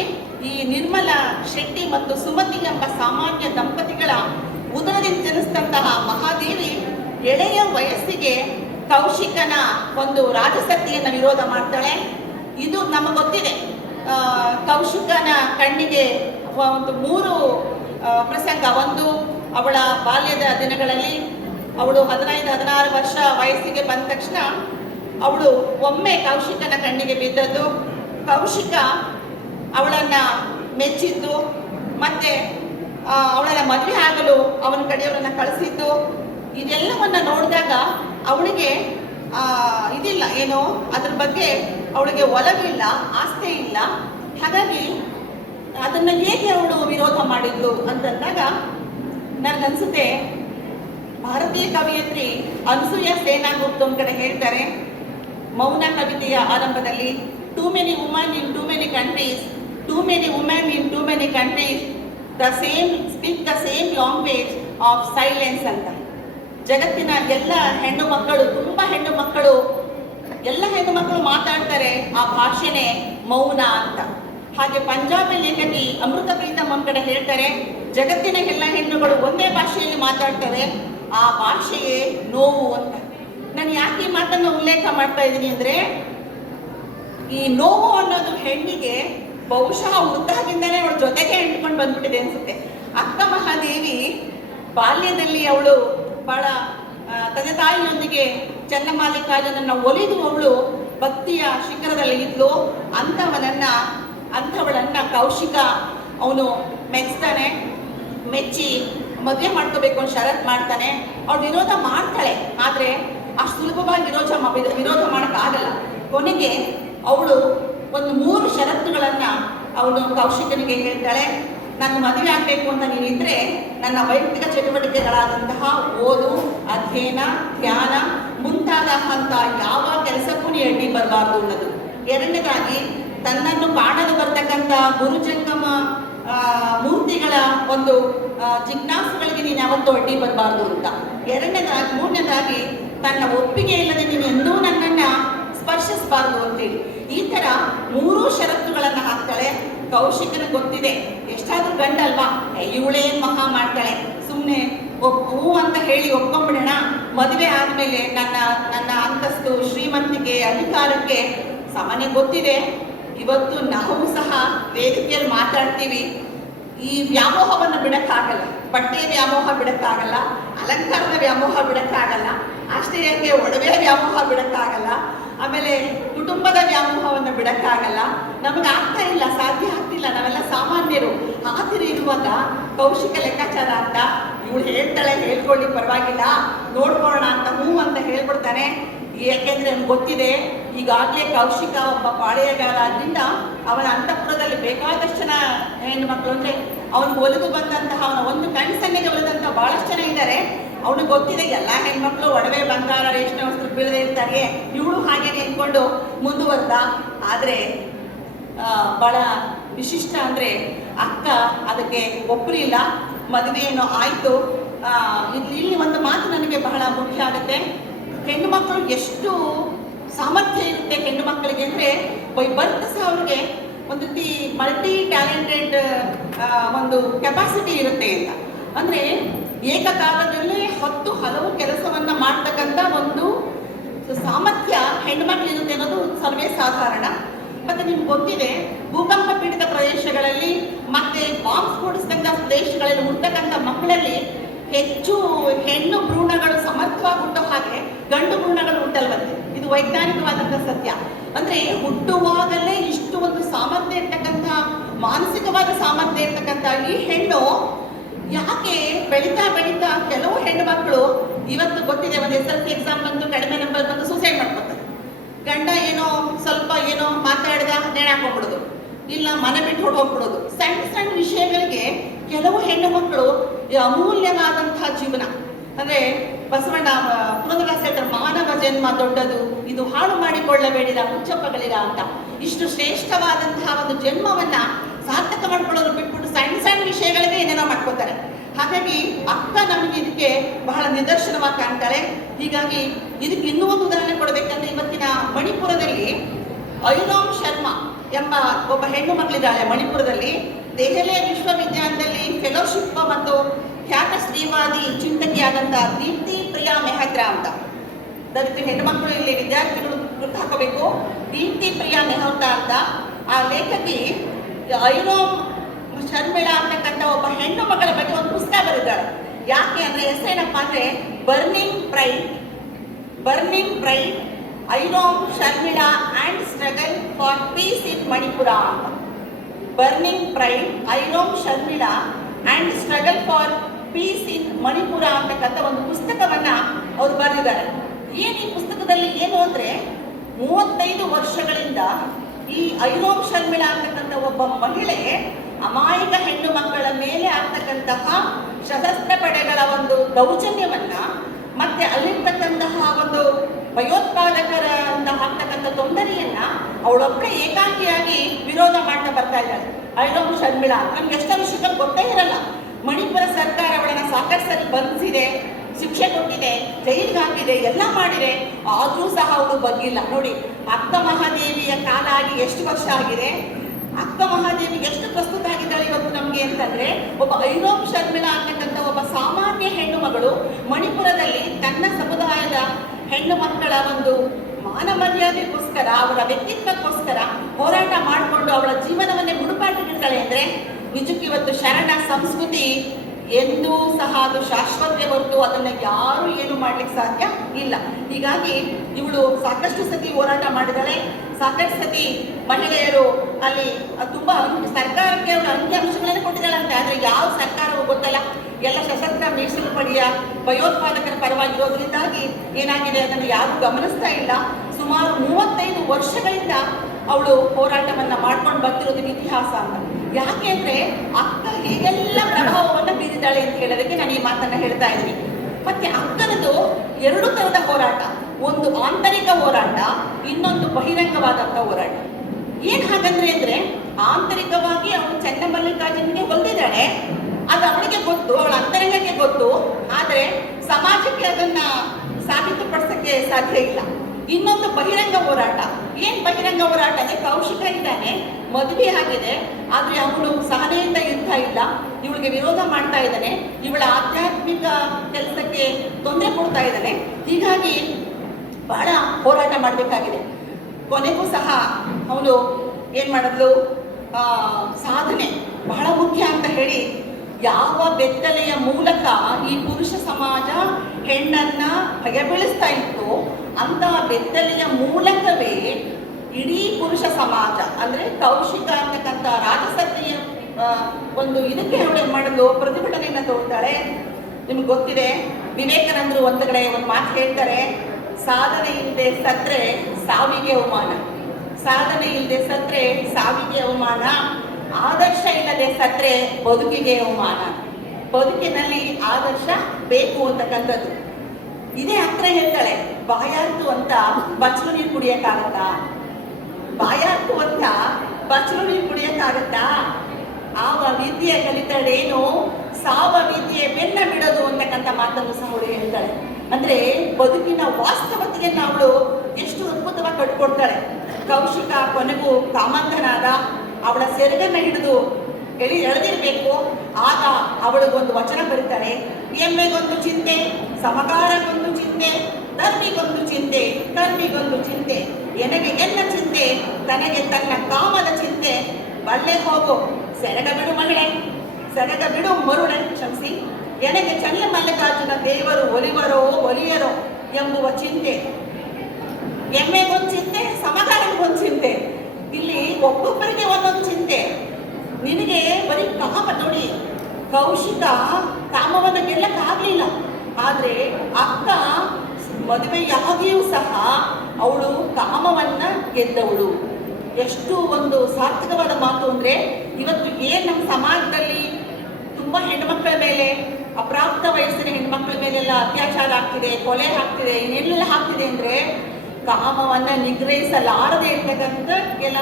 ಈ ನಿರ್ಮಲ ಶೆಟ್ಟಿ ಮತ್ತು ಸುಮತಿ ಎಂಬ ಸಾಮಾನ್ಯ ದಂಪತಿಗಳ ಉದರದಿಂದ ಜನಿಸಿದಂತಹ ಮಹಾದೇವಿ ಎಳೆಯ ವಯಸ್ಸಿಗೆ ಕೌಶಿಕನ ಒಂದು ರಾಜಸತ್ತೆಯನ್ನು ವಿರೋಧ ಮಾಡ್ತಾಳೆ. ಇದು ನಮಗೆ ಗೊತ್ತಿದೆ. ಕೌಶಿಕನ ಕಣ್ಣಿಗೆ ಒಂದು 3 ಪ್ರಸಂಗ. ಒಂದು, ಅವಳ ಬಾಲ್ಯದ ದಿನಗಳಲ್ಲಿ ಅವಳು 15-16 ವರ್ಷ ವಯಸ್ಸಿಗೆ ಬಂದ ತಕ್ಷಣ ಅವಳು ಒಮ್ಮೆ ಕೌಶಿಕನ ಕಣ್ಣಿಗೆ ಬಿದ್ದದ್ದು, ಕೌಶಿಕ ಅವಳನ್ನ ಮೆಚ್ಚಿದ್ದು, ಮತ್ತೆ ಅವಳನ್ನ ಮದುವೆ ಆಗಲು ಅವನ ಕಡೆಯವರನ್ನ ಕಳಿಸಿದ್ದು. ಇದೆಲ್ಲವನ್ನ ನೋಡಿದಾಗ ಅವಳಿಗೆ ಇದಿಲ್ಲ, ಏನೋ ಅದ್ರ ಬಗ್ಗೆ ಅವಳಿಗೆ ಒಲವಿಲ್ಲ, ಆಸ್ತಿ ಇಲ್ಲ. ಹಾಗಾಗಿ ಅದನ್ನ ಹೇಗೆ ಅವಳು ವಿರೋಧ ಮಾಡಿದ್ಲು ಅಂತಂದಾಗ ನನಗನ್ಸುತ್ತೆ, ಭಾರತೀಯ ಕವಿಯತ್ರಿ ಅನಸೂಯ ಸೇನಾಗುಪ್ತ ಒಂದ್ ಕಡೆ ಹೇಳ್ತಾರೆ ಮೌನ ಕವಿತೆಯ ಆರಂಭದಲ್ಲಿ, too many woman in too many countries, too many women in too many countries speak the same language of silence ಅಂತ. ಜಗತ್ತಿನ ಎಲ್ಲ ಹೆಣ್ಣು ಮಕ್ಕಳು, ತುಂಬಾ ಹೆಣ್ಣು ಮಕ್ಕಳು, ಎಲ್ಲ ಹೆಣ್ಣು ಮಕ್ಕಳು ಮಾತಾಡ್ತಾರೆ ಆ ಭಾಷೆನೇ ಮೌನ ಅಂತ. ಹಾಗೆ ಪಂಜಾಬಿ ಲೇಖಕಿ ಅಮೃತ ಪ್ರೀತಮ್ ಒಂದ್ ಕಡೆ ಹೇಳ್ತಾರೆ, ಜಗತ್ತಿನ ಎಲ್ಲ ಹೆಣ್ಣುಗಳು ಒಂದೇ ಭಾಷೆಯಲ್ಲಿ ಮಾತಾಡ್ತಾರೆ, ಆ ಭಾಷೆಯೇ ನೋವು ಅಂತ. ನಾನು ಯಾಕೆ ಈ ಮಾತನ್ನು ಉಲ್ಲೇಖ ಮಾಡ್ತಾ ಇದ್ದೀನಿ ಅಂದ್ರೆ, ಈ ನೋವು ಅನ್ನೋದು ಹೆಣ್ಣಿಗೆ ಬಹುಶಃ ವೃದ್ಧಾಗಿಂದನೇ ಅವಳ ಜೊತೆಗೆ ಅಂಟ್ಕೊಂಡು ಬಂದ್ಬಿಟ್ಟಿದೆ ಅನ್ಸುತ್ತೆ. ಅಕ್ಕ ಮಹಾದೇವಿ ಬಾಲ್ಯದಲ್ಲಿ ಅವಳು ಬಹಳ ತಂದೆ ತಾಯಿಯೊಂದಿಗೆ ಚನ್ನಮಾಲಿಕಾರ್ಜುನನ್ನ ಒಲಿದು ಅವಳು ಭಕ್ತಿಯ ಶಿಖರದಲ್ಲಿ ಇದ್ಲು. ಅಂಥವಳನ್ನ ಕೌಶಿಕ ಅವನು ಮೆಚ್ತಾನೆ, ಮೆಚ್ಚಿ ಮದುವೆ ಮಾಡ್ಕೋಬೇಕು ಅಂತ ಷರತ್ ಮಾಡ್ತಾನೆ. ಅವಳು ವಿರೋಧ ಮಾಡ್ತಾಳೆ, ಆದ್ರೆ ಅಷ್ಟು ಸುಲಭವಾಗಿ ವಿರೋಧ ಮಾಡೋಕ್ಕಾಗಲ್ಲ. ಕೊನೆಗೆ ಅವಳು ಒಂದು 3 ಷರತ್ತುಗಳನ್ನ ಅವಳು ಕೌಶಿಕನಿಗೆ ಹೇಳ್ತಾಳೆ. ನನ್ನ ಮದುವೆ ಆಗಬೇಕು ಅಂತ ನೀನಿದ್ರೆ ನನ್ನ ವೈಯಕ್ತಿಕ ಚಟುವಟಿಕೆಗಳಾದಂತಹ ಓದು, ಅಧ್ಯಯನ, ಧ್ಯಾನ ಮುಂತಾದಂಥ ಯಾವ ಕೆಲಸಕ್ಕೂ ನೀ ಅಡ್ಡಿ ಬರಬಾರ್ದು ಅನ್ನೋದು. ಎರಡನೇದಾಗಿ, ತನ್ನನ್ನು ಕಾಣಲು ಬರ್ತಕ್ಕಂಥ ಗುರುಜಂಗಮ ಮೂರ್ತಿಗಳ ಒಂದು ಜಿಜ್ಞಾಸುಗಳಿಗೆ ನೀನು ಯಾವತ್ತೂ ಅಡ್ಡಿ ಬರಬಾರ್ದು ಅಂತ. ಮೂರನೇದಾಗಿ, ತನ್ನ ಒಪ್ಪಿಗೆ ಇಲ್ಲದೆ ನೀನು ಎಂದೂ ನನ್ನನ್ನ ಸ್ಪರ್ಶಿಸಬಾರ್ದು ಅಂತೇಳಿ. ಈ ತರ 3 ಷರತ್ತುಗಳನ್ನ ಹಾಕ್ತಾಳೆ. ಕೌಶಿಕನ ಗೊತ್ತಿದೆ, ಎಷ್ಟಾದ್ರೂ ಗಂಡ ಅಲ್ವಾ, ಇವಳೇನ್ ಮಹಾ ಮಾಡ್ತಾಳೆ, ಸುಮ್ಮನೆ ಹೂ ಅಂತ ಹೇಳಿ ಒಪ್ಕೊಂಡ್ಬಿಡೋಣ, ಮದುವೆ ಆದ್ಮೇಲೆ ನನ್ನ ಅಂತಸ್ತು, ಶ್ರೀಮಂತಿಕೆ, ಅಧಿಕಾರಕ್ಕೆ ಸಾಮಾನ್ಯ ಗೊತ್ತಿದೆ. ಇವತ್ತು ನಾವು ಸಹ ವೇದಿಕೆಯಲ್ಲಿ ಮಾತಾಡ್ತೀವಿ, ಈ ವ್ಯಾಮೋಹವನ್ನು ಬಿಡಕ್ಕಾಗಲ್ಲ, ಬಟ್ಟೆಯ ವ್ಯಾಮೋಹ ಬಿಡಕ್ಕಾಗಲ್ಲ, ಅಲಂಕಾರದ ವ್ಯಾಮೋಹ ಬಿಡಕ್ಕಾಗಲ್ಲ, ಅಷ್ಟೇ ಯಾಕೆ ಒಡವೆಯ ವ್ಯಾಮೋಹ ಬಿಡಕ್ಕಾಗಲ್ಲ, ಆಮೇಲೆ ಕುಟುಂಬದ ವ್ಯಾಮೋಹವನ್ನು ಬಿಡಕ್ಕಾಗಲ್ಲ. ನಮಗೆ ಆಗ್ತಾ ಇಲ್ಲ, ಸಾಧ್ಯ ಆಗ್ತಿಲ್ಲ, ನಾವೆಲ್ಲ ಸಾಮಾನ್ಯರು. ಆತರ ಇರುವಾಗ ಕೌಶಿಕ ಲೆಕ್ಕಾಚಾರ ಅಂತ, ಇವಳು ಹೇಳ್ತಾಳೆ, ಹೇಳ್ಕೊಳ್ಳಿ ಪರವಾಗಿಲ್ಲ, ನೋಡ್ಕೊಳ್ಳೋಣ ಅಂತ ಹೂ ಅಂತ ಹೇಳ್ಬಿಡ್ತಾನೆ. ಯಾಕೆಂದ್ರೆ ಅವ್ನಿಗೆ ಗೊತ್ತಿದೆ, ಈಗಾಗಲೇ ಕೌಶಿಕ ಒಬ್ಬ ಪಾಳೆಯಗಾರ ಆದ್ರಿಂದ ಅವನ ಅಂತಃಪುರದಲ್ಲಿ ಬೇಕಾದಷ್ಟು ಜನ ಹೆಣ್ಣುಮಕ್ಳು, ಅಂದ್ರೆ ಅವನಿಗೆ ಒಲಿದು ಬಂದಂತಹ, ಅವನ ಒಂದು ಕಣ್ಸನ್ನಿಗೆ ಒಲಿದಂತಹ ಬಹಳಷ್ಟು ಜನ ಇದ್ದಾರೆ. ಅವನಿಗೆ ಗೊತ್ತಿದೆ ಎಲ್ಲ ಹೆಣ್ಮಕ್ಳು ಒಡವೆ, ಬಂಗಾರ, ರೇಷ್ಮೆ ವಸ್ತ್ರ ಬೀಳದೆ ಇರ್ತಾರೆ, ಇವಳು ಹಾಗೆ ನಿಂತ್ಕೊಂಡು ಮುಂದುವರೆದ. ಆದ್ರೆ ಬಹಳ ವಿಶಿಷ್ಟ ಅಂದ್ರೆ ಅಕ್ಕ ಅದಕ್ಕೆ ಒಪ್ಪಲಿಲ್ಲ. ಮದುವೆಯನ್ನು ಆಯಿತು. ಇಲ್ಲಿ ಒಂದು ಮಾತು ನನಗೆ ಬಹಳ ಮುಖ್ಯ ಆಗುತ್ತೆ. ಹೆಣ್ಣು ಮಕ್ಕಳು ಎಷ್ಟು ಸಾಮರ್ಥ್ಯ ಇರುತ್ತೆ ಹೆಣ್ಣು ಮಕ್ಕಳಿಗೆ ಅಂದರೆ, ಬೈ ಬರ್ತ್ ಸಹ ಅವ್ರಿಗೆ ಒಂದು ರೀತಿ ಮಲ್ಟಿ ಟ್ಯಾಲೆಂಟೆಡ್ ಒಂದು ಕೆಪಾಸಿಟಿ ಇರುತ್ತೆ ಅಂತ. ಅಂದರೆ ಏಕಕಾಲದಲ್ಲೇ ಹಲವು ಕೆಲಸವನ್ನು ಮಾಡ್ತಕ್ಕಂಥ ಒಂದು ಸಾಮರ್ಥ್ಯ ಹೆಣ್ಣುಮಕ್ಳು ಇರುತ್ತೆ ಅನ್ನೋದು ಸರ್ವೇ ಸಾಧಾರಣ. ಮತ್ತು ನಿಮ್ಗೆ ಗೊತ್ತಿದೆ, ಭೂಕಂಪ ಪೀಡಿತ ಪ್ರದೇಶಗಳಲ್ಲಿ ಮತ್ತೆ ಬಾಂಬ್ ಸ್ಫೋಟಿಸಿದಂಥ ಪ್ರದೇಶಗಳಲ್ಲಿ ಹುಟ್ಟತಕ್ಕಂಥ ಮಕ್ಕಳಲ್ಲಿ ಹೆಚ್ಚು ಹೆಣ್ಣು ಭ್ರೂಣಗಳು ಸಮರ್ಥವಾಗಿ ಹುಟ್ಟೋ ಹಾಗೆ ಗಂಡು ಭ್ರೂಣಗಳು ಹುಟ್ಟಲ್ವಂತೆ. ಇದು ವೈಜ್ಞಾನಿಕವಾದಂಥ ಸತ್ಯ. ಅಂದರೆ ಹುಟ್ಟುವಾಗಲೇ ಇಷ್ಟು ಒಂದು ಸಾಮರ್ಥ್ಯ ಇರ್ತಕ್ಕಂಥ, ಮಾನಸಿಕವಾದ ಸಾಮರ್ಥ್ಯ ಇರ್ತಕ್ಕಂಥ ಈ ಹೆಣ್ಣು ಯಾಕೆ ಬೆಳೀತಾ ಬೆಳೀತಾ ಕೆಲವು ಹೆಣ್ಣು ಮಕ್ಕಳು ಇವತ್ತು ಗೊತ್ತಿದೆ, ಒಂದು SSLC ಎಕ್ಸಾಮ್ ಬಂದು ಕಡಿಮೆ ನಂಬರ್ ಬಂದು ಸೂಸೈಡ್ ಮಾಡ್ಕೊತಾರೆ. ಗಂಡ ಸ್ವಲ್ಪ ಮಾತಾಡ್ದ ನೇಣಾಕೊಂಡ್ಬಿಡೋದು, ಇಲ್ಲ ಮನೆ ಬಿಟ್ಟು ಹೊಡೋಗ್ಬಿಡೋದು. ಸಣ್ಣ ಸಣ್ಣ ವಿಷಯಗಳಿಗೆ ಕೆಲವು ಹೆಣ್ಣು ಮಕ್ಕಳು ಅಮೂಲ್ಯವಾದಂತಹ ಜೀವನ. ಅಂದರೆ ಬಸವಣ್ಣ ಪುರಂದರದಾಸ ಹೇಳ್ತಾರೆ, ಮಾನವ ಜನ್ಮ ದೊಡ್ಡದು, ಇದು ಹಾಳು ಮಾಡಿಕೊಳ್ಳಬೇಡಿರ ಹುಚ್ಚಪ್ಪಗಳಿರ ಅಂತ. ಇಷ್ಟು ಶ್ರೇಷ್ಠವಾದಂತಹ ಒಂದು ಜನ್ಮವನ್ನ ಸಾರ್ಥಕ ಮಾಡ್ಕೊಳ್ಳೋದು ಬಿಟ್ಬಿಟ್ಟು ಸಣ್ಣ ಸಣ್ಣ ವಿಷಯಗಳಿಗೆ ಏನೇನೋ ಮಾಡ್ಕೋತಾರೆ. ಹಾಗಾಗಿ ಅಕ್ಕ ನಮಗೆ ಇದಕ್ಕೆ ಬಹಳ ನಿದರ್ಶನವಾಗಿ ಕಾಣ್ತಾಳೆ. ಹೀಗಾಗಿ ಇದಕ್ಕೆ ಇನ್ನೂ ಒಂದು ಉದಾಹರಣೆ ಕೊಡಬೇಕಂದ್ರೆ, ಇವತ್ತಿನ ಮಣಿಪುರದಲ್ಲಿ ಐರೋಮ್ ಶರ್ಮಾ ಎಂಬ ಒಬ್ಬ ಹೆಣ್ಣು ಮಕ್ಕಳಿದ್ದಾಳೆ. ಮಣಿಪುರದಲ್ಲಿ ದೆಹಲಿ ವಿಶ್ವವಿದ್ಯಾಲಯದಲ್ಲಿ ಫೆಲೋಶಿಪ್ ಮತ್ತು ಖ್ಯಾತ ಸ್ತ್ರೀವಾದಿ ಚಿಂತಕಿಯಾದಂಥ ದೀಪ್ತಿ ಪ್ರಿಯಾ ಮೆಹ್ರಾ ಅಂತ. ದಲಿತ ಹೆಣ್ಣು ಮಕ್ಕಳು ಇಲ್ಲಿ ವಿದ್ಯಾರ್ಥಿಗಳು ಗುರುತು ಹಾಕಬೇಕು. ದೀಪ್ತಿ ಪ್ರಿಯಾ ಮೆಹ್ರಾ ಅಂತ ಆ ಲೇಖಕಿ ಐರೋಮ್ ಶರ್ಮಿಳಾ ಅಂತಕ್ಕಂಥ ಒಬ್ಬ ಹೆಣ್ಣು ಮಗಳ ಬಗ್ಗೆ ಒಂದು ಪುಸ್ತಕ ಬರೆದಿದ್ದಾಳೆ. ಯಾಕೆ ಅಂದರೆ ಹೆಸರೇನಪ್ಪ ಅಂದರೆ burning pride Irom Sharmila and struggle for peace in Manipur ಅಂತ. Burning pride Irom Sharmila and struggle for peace in Manipur ಅಂತಕ್ಕಂಥ ಒಂದು ಪುಸ್ತಕವನ್ನು ಅವರು ಬರೆದಿದ್ದಾರೆ. ಏನು ಈ ಪುಸ್ತಕದಲ್ಲಿ ಏನು ಅಂದರೆ, 35 ವರ್ಷಗಳಿಂದ ಈ ಐರೋಮ್ ಶರ್ಮಿಳಾ ಅಂತಕ್ಕಂಥ ಒಬ್ಬ ಮಹಿಳೆ ಅಮಾಯಕ ಹೆಣ್ಣು ಮಕ್ಕಳ ಮೇಲೆ ಆಗ್ತಕ್ಕಂತಹ ಸಶಸ್ತ್ರ ಪಡೆಗಳ ಒಂದು ದೌರ್ಜನ್ಯವನ್ನ, ಮತ್ತೆ ಅಲ್ಲಿರ್ತಕ್ಕಂತಹ ಒಂದು ಭಯೋತ್ಪಾದಕರಿಂದ ಆಗ್ತಕ್ಕಂಥ ತೊಂದರೆಯನ್ನ ಅವಳೊಬ್ಬಳೇ ಏಕಾಂಗಿಯಾಗಿ ವಿರೋಧ ಮಾಡ್ತಾ ಬರ್ತಾ ಇದ್ದಾಳೆ ಐರೋಮ್ ಶರ್ಮಿಳಾ. ನಮ್ಗೆ ಎಷ್ಟೋ ವಿಷಯಗಳು ಗೊತ್ತೇ ಇರಲ್ಲ. ಮಣಿಪುರ ಸರ್ಕಾರ ಅವಳನ್ನ ಸಾಕಷ್ಟು ಸರಿ ಬಂಧಿಸಿದೆ, ಶಿಕ್ಷೆ ಕೊಟ್ಟಿದೆ, ಜೈಲಿಗೆ ಹಾಕಿದೆ, ಎಲ್ಲ ಮಾಡಿದೆ. ಆದರೂ ಸಹ ಅವಳು ಬಗ್ಗಿಲ್ಲ. ನೋಡಿ, ಅಕ್ಕ ಮಹಾದೇವಿಯ ಕಾಲ ಆಗಿ ಎಷ್ಟು ವರ್ಷ ಆಗಿದೆ, ಅಕ್ಕ ಮಹಾದೇವಿ ಎಷ್ಟು ಪ್ರಸ್ತುತ ಆಗಿದ್ದಾಳೆ ಇವತ್ತು ನಮಗೆ ಅಂತಂದ್ರೆ, ಒಬ್ಬ ಐರೋಮ್ ಶರ್ಮಿಳಾ ಅಂತಕ್ಕಂಥ ಒಬ್ಬ ಸಾಮಾನ್ಯ ಹೆಣ್ಣು ಮಗಳು ಮಣಿಪುರದಲ್ಲಿ ತನ್ನ ಸಮುದಾಯದ ಹೆಣ್ಣು ಮಕ್ಕಳ ಒಂದು ಮಾನ ಮರ್ಯಾದೆಗೋಸ್ಕರ, ಅವರ ವ್ಯಕ್ತಿತ್ವಕ್ಕೋಸ್ಕರ ಹೋರಾಟ ಮಾಡಿಕೊಂಡು ಅವಳ ಜೀವನವನ್ನೇ ಮುಡುಪಾಟಿಗಿಡ್ತಾಳೆ ಅಂದರೆ, ನಿಜಕ್ಕೂ ಇವತ್ತು ಶರಣ ಸಂಸ್ಕೃತಿ ಎಂದೂ ಸಹ ಅದು ಶಾಶ್ವತ ಹೊರತು ಅದನ್ನು ಯಾರು ಏನು ಮಾಡ್ಲಿಕ್ಕೆ ಸಾಧ್ಯ ಇಲ್ಲ. ಹೀಗಾಗಿ ಇವಳು ಸಾಕಷ್ಟು ಸತಿ ಹೋರಾಟ ಮಾಡಿದಾಳೆ. ಸಾಕಷ್ಟು ಸತಿ ಮಹಿಳೆಯರು ಅಲ್ಲಿ ತುಂಬ ಸರ್ಕಾರಕ್ಕೆ ಅವಳು ಅಂಕಿಅಂಶಗಳನ್ನೇ ಕೊಟ್ಟಿದ್ದಾಳಂತೆ. ಆದರೆ ಯಾವ ಸರ್ಕಾರವೂ ಗೊತ್ತಲ್ಲ, ಎಲ್ಲ ಸಶಸ್ತ್ರ ಮೀಸಲು ಪಡೆಯ ಭಯೋತ್ಪಾದಕರ ಪರವಾಗಿರೋದ್ರಿಂದಾಗಿ ಏನಾಗಿದೆ ಅದನ್ನು ಯಾರೂ ಗಮನಿಸ್ತಾ ಇಲ್ಲ. ಸುಮಾರು 35 ವರ್ಷಗಳಿಂದ ಅವಳು ಹೋರಾಟವನ್ನ ಮಾಡ್ಕೊಂಡು ಬರ್ತಿರೋದಕ್ಕೆ ಇತಿಹಾಸ ಅಂತ. ಯಾಕೆ ಅಂದ್ರೆ ಅಕ್ಕ ಹೀಗೆಲ್ಲ ಪ್ರಭಾವವನ್ನು ಬೀರಿದ್ದಾಳೆ ಅಂತ ಹೇಳೋದಕ್ಕೆ ನಾನು ಈ ಮಾತನ್ನ ಹೇಳ್ತಾ ಇದ್ದೀನಿ. ಮತ್ತೆ ಅಕ್ಕನದು 2 ಥರದ ಹೋರಾಟ, ಒಂದು ಆಂತರಿಕ ಹೋರಾಟ, ಇನ್ನೊಂದು ಬಹಿರಂಗವಾದಂಥ ಹೋರಾಟ. ಏನ್ ಹಾಗಂದ್ರೆ ಅಂದ್ರೆ, ಆಂತರಿಕವಾಗಿ ಅವಳು ಚೆನ್ನಮಲ್ಲಿಕಾರ್ಜುನ್ಗೆ ಹೊಂದಿದ್ದಾಳೆ, ಅದು ಅವಳಿಗೆ ಗೊತ್ತು, ಅವಳ ಅಂತರಂಗಕ್ಕೆ ಗೊತ್ತು. ಆದರೆ ಸಮಾಜಕ್ಕೆ ಅದನ್ನ ಸಾಬೀತುಪಡಿಸಕ್ಕೆ ಸಾಧ್ಯ ಇಲ್ಲ. ಇನ್ನೊಂದು ಬಹಿರಂಗ ಹೋರಾಟ. ಏನ್ ಬಹಿರಂಗ ಹೋರಾಟ ಅಂದ್ರೆ, ಕೌಶಿಕ ಇದ್ದಾನೆ, ಮದುವೆ ಆಗಿದೆ, ಆದ್ರೆ ಅವಳು ಸಹನೆಯಿಂದ ಇರ್ತಾ ಇಲ್ಲ, ಇವಳಿಗೆ ವಿರೋಧ ಮಾಡ್ತಾ ಇದ್ದಾನೆ, ಇವಳ ಆಧ್ಯಾತ್ಮಿಕ ಕೆಲಸಕ್ಕೆ ತೊಂದರೆ ಕೊಡ್ತಾ ಇದ್ದಾನೆ. ಹೀಗಾಗಿ ಬಹಳ ಹೋರಾಟ ಮಾಡಬೇಕಾಗಿದೆ. ಕೊನೆಗೂ ಸಹ ಅವನು ಏನ್ ಮಾಡಿದ್ಲು, ಸಾಧನೆ ಬಹಳ ಮುಖ್ಯ ಅಂತ ಹೇಳಿ ಯಾವ ಬೆತ್ತಲೆಯ ಮೂಲಕ ಈ ಪುರುಷ ಸಮಾಜ ಹೆಣ್ಣನ್ನ ಭಯಬೀಳಿಸ್ತಾ ಇತ್ತು, ಅಂತ ಬೆತ್ತಲೆಯ ಮೂಲಕವೇ ಇಡೀ ಪುರುಷ ಸಮಾಜ ಅಂದ್ರೆ ಕೌಶಿಕ ಅಂತಕ್ಕಂಥ ರಾಜಸತ್ತೆಯ ಒಂದು ಇದಕ್ಕೆ ಅವಳು ಏನ್ ಮಾಡಲು ಪ್ರತಿಭಟನೆಯನ್ನ ತೋರ್ತಾಳೆ. ನಿಮ್ಗೆ ಗೊತ್ತಿದೆ, ವಿವೇಕಾನಂದರು ಒಂದು ಕಡೆ ಒಂದು ಮಾತು ಹೇಳ್ತಾರೆ, ಸಾಧನೆ ಇಲ್ಲದೆ ಸತ್ರೆ ಸಾವಿಗೆ ಅವಮಾನ, ಸಾಧನೆ ಇಲ್ಲದೆ ಸತ್ರೆ ಸಾವಿಗೆ ಅವಮಾನ, ಆದರ್ಶ ಇಲ್ಲದೆ ಸತ್ರೆ ಬದುಕಿಗೆ ಅವಮಾನ. ಬದುಕಿನಲ್ಲಿ ಆದರ್ಶ ಬೇಕು ಅಂತಕ್ಕಂಥದ್ದು. ಇದೇ ಅತ್ರ ಹೇಳ್ತಾಳೆ, ಬಾಯಾರ್ತು ಅಂತ ಬಚ್ಚಲು ನೀರು ಕುಡಿಯಕ್ಕಾಗತ್ತಾ, ಬಾಯಾರ್ತು ಅಂತ ಬಚ್ಚಲು ನೀರು ಕುಡಿಯಕ್ಕಾಗತ್ತಾ, ಆವ ವಿದ್ಯೆ ಕಲಿತಳೇನು ಸಾವ ವಿದ್ಯೆ ಬೆನ್ನ ಬಿಡೋದು ಅಂತಕ್ಕಂಥ ಮಾತನ್ನು ಸಹ ಅವಳು ಹೇಳ್ತಾಳೆ. ಅಂದ್ರೆ ಬದುಕಿನ ವಾಸ್ತವತೆಯನ್ನು ಅವಳು ಎಷ್ಟು ಅದ್ಭುತವಾಗಿ ಕಟ್ಕೊಡ್ತಾಳೆ. ಕೌಶಿಕ ಕೊನೆಗೂ ಕಾಮಂತನಾದ, ಅವಳ ಸೆರಗನ್ನ ಹಿಡಿದು ಎಳೆದಿರ್ಬೇಕು. ಆಗ ಅವಳಿಗೊಂದು ವಚನ ಬರೀತಾಳೆ, ಎಮ್ಮೆಗೊಂದು ಚಿಂತೆ, ಸಮಗಾರಕ್ಕೊಂದು ಚಿಂತೆ, ಧರ್ಮಿಗೊಂದು ಚಿಂತೆ, ಕರ್ಮಿಗೊಂದು ಚಿಂತೆ, ಎನಗೆ ಎನ್ನ ಚಿಂತೆ, ತನಗೆ ತನ್ನ ಕಾಮದ ಚಿಂತೆ. ಬಲ್ಲೆ ಹೋಗು ಸೆರಗ ಬಿಡು ಮಹಿಳೆ, ಸೆರಗ ಬಿಡು ಮರುಳೆ, ಕ್ಷಮಿಸಿ, ಎನಗೆ ಚನ್ನ ಮಲ್ಲಿಕಾರ್ಜುನ ದೇವರು ಒಲಿವರೋ ಒಲಿಯರೋ ಎಂಬುವ ಚಿಂತೆ. ಎಮ್ಮೆಗೊಂದು ಚಿಂತೆ, ಸಮಗಾರಕ್ಕೊಂದು ಚಿಂತೆ. ಇಲ್ಲಿ ಒಬ್ಬೊಬ್ಬರಿಗೆ ಒಂದೊಂದು ಚಿಂತೆ. ನಿನಗೆ ಬರೀ ಕಾಮ ನೋಡಿ, ಕೌಶಿಕ ಕಾಮವನ್ನು ಗೆಲ್ಲಕ್ಕಾಗಲಿಲ್ಲ. ಆದ್ರೆ ಅಕ್ಕ ಮದುವೆಯಾಗಿಯೂ ಸಹ ಅವಳು ಕಾಮವನ್ನ ಗೆದ್ದವಳು. ಎಷ್ಟು ಒಂದು ಸಾರ್ಥಕವಾದ ಮಾತು ಅಂದ್ರೆ, ಇವತ್ತು ಏನ್ ನಮ್ಮ ಸಮಾಜದಲ್ಲಿ ತುಂಬಾ ಹೆಣ್ಮಕ್ಳ ಮೇಲೆ, ಅಪ್ರಾಪ್ತ ವಯಸ್ಸಿನ ಹೆಣ್ಮಕ್ಳ ಮೇಲೆಲ್ಲ ಅತ್ಯಾಚಾರ ಆಗ್ತಿದೆ, ಕೊಲೆ ಆಗ್ತಿದೆ, ಇನ್ನೆಲ್ಲ ಆಗ್ತಿದೆ ಅಂದ್ರೆ ಕಾಮವನ್ನ ನಿಗ್ರಹಿಸಲಾರದೆ ಇರ್ತಕ್ಕಂಥ ಕೆಲ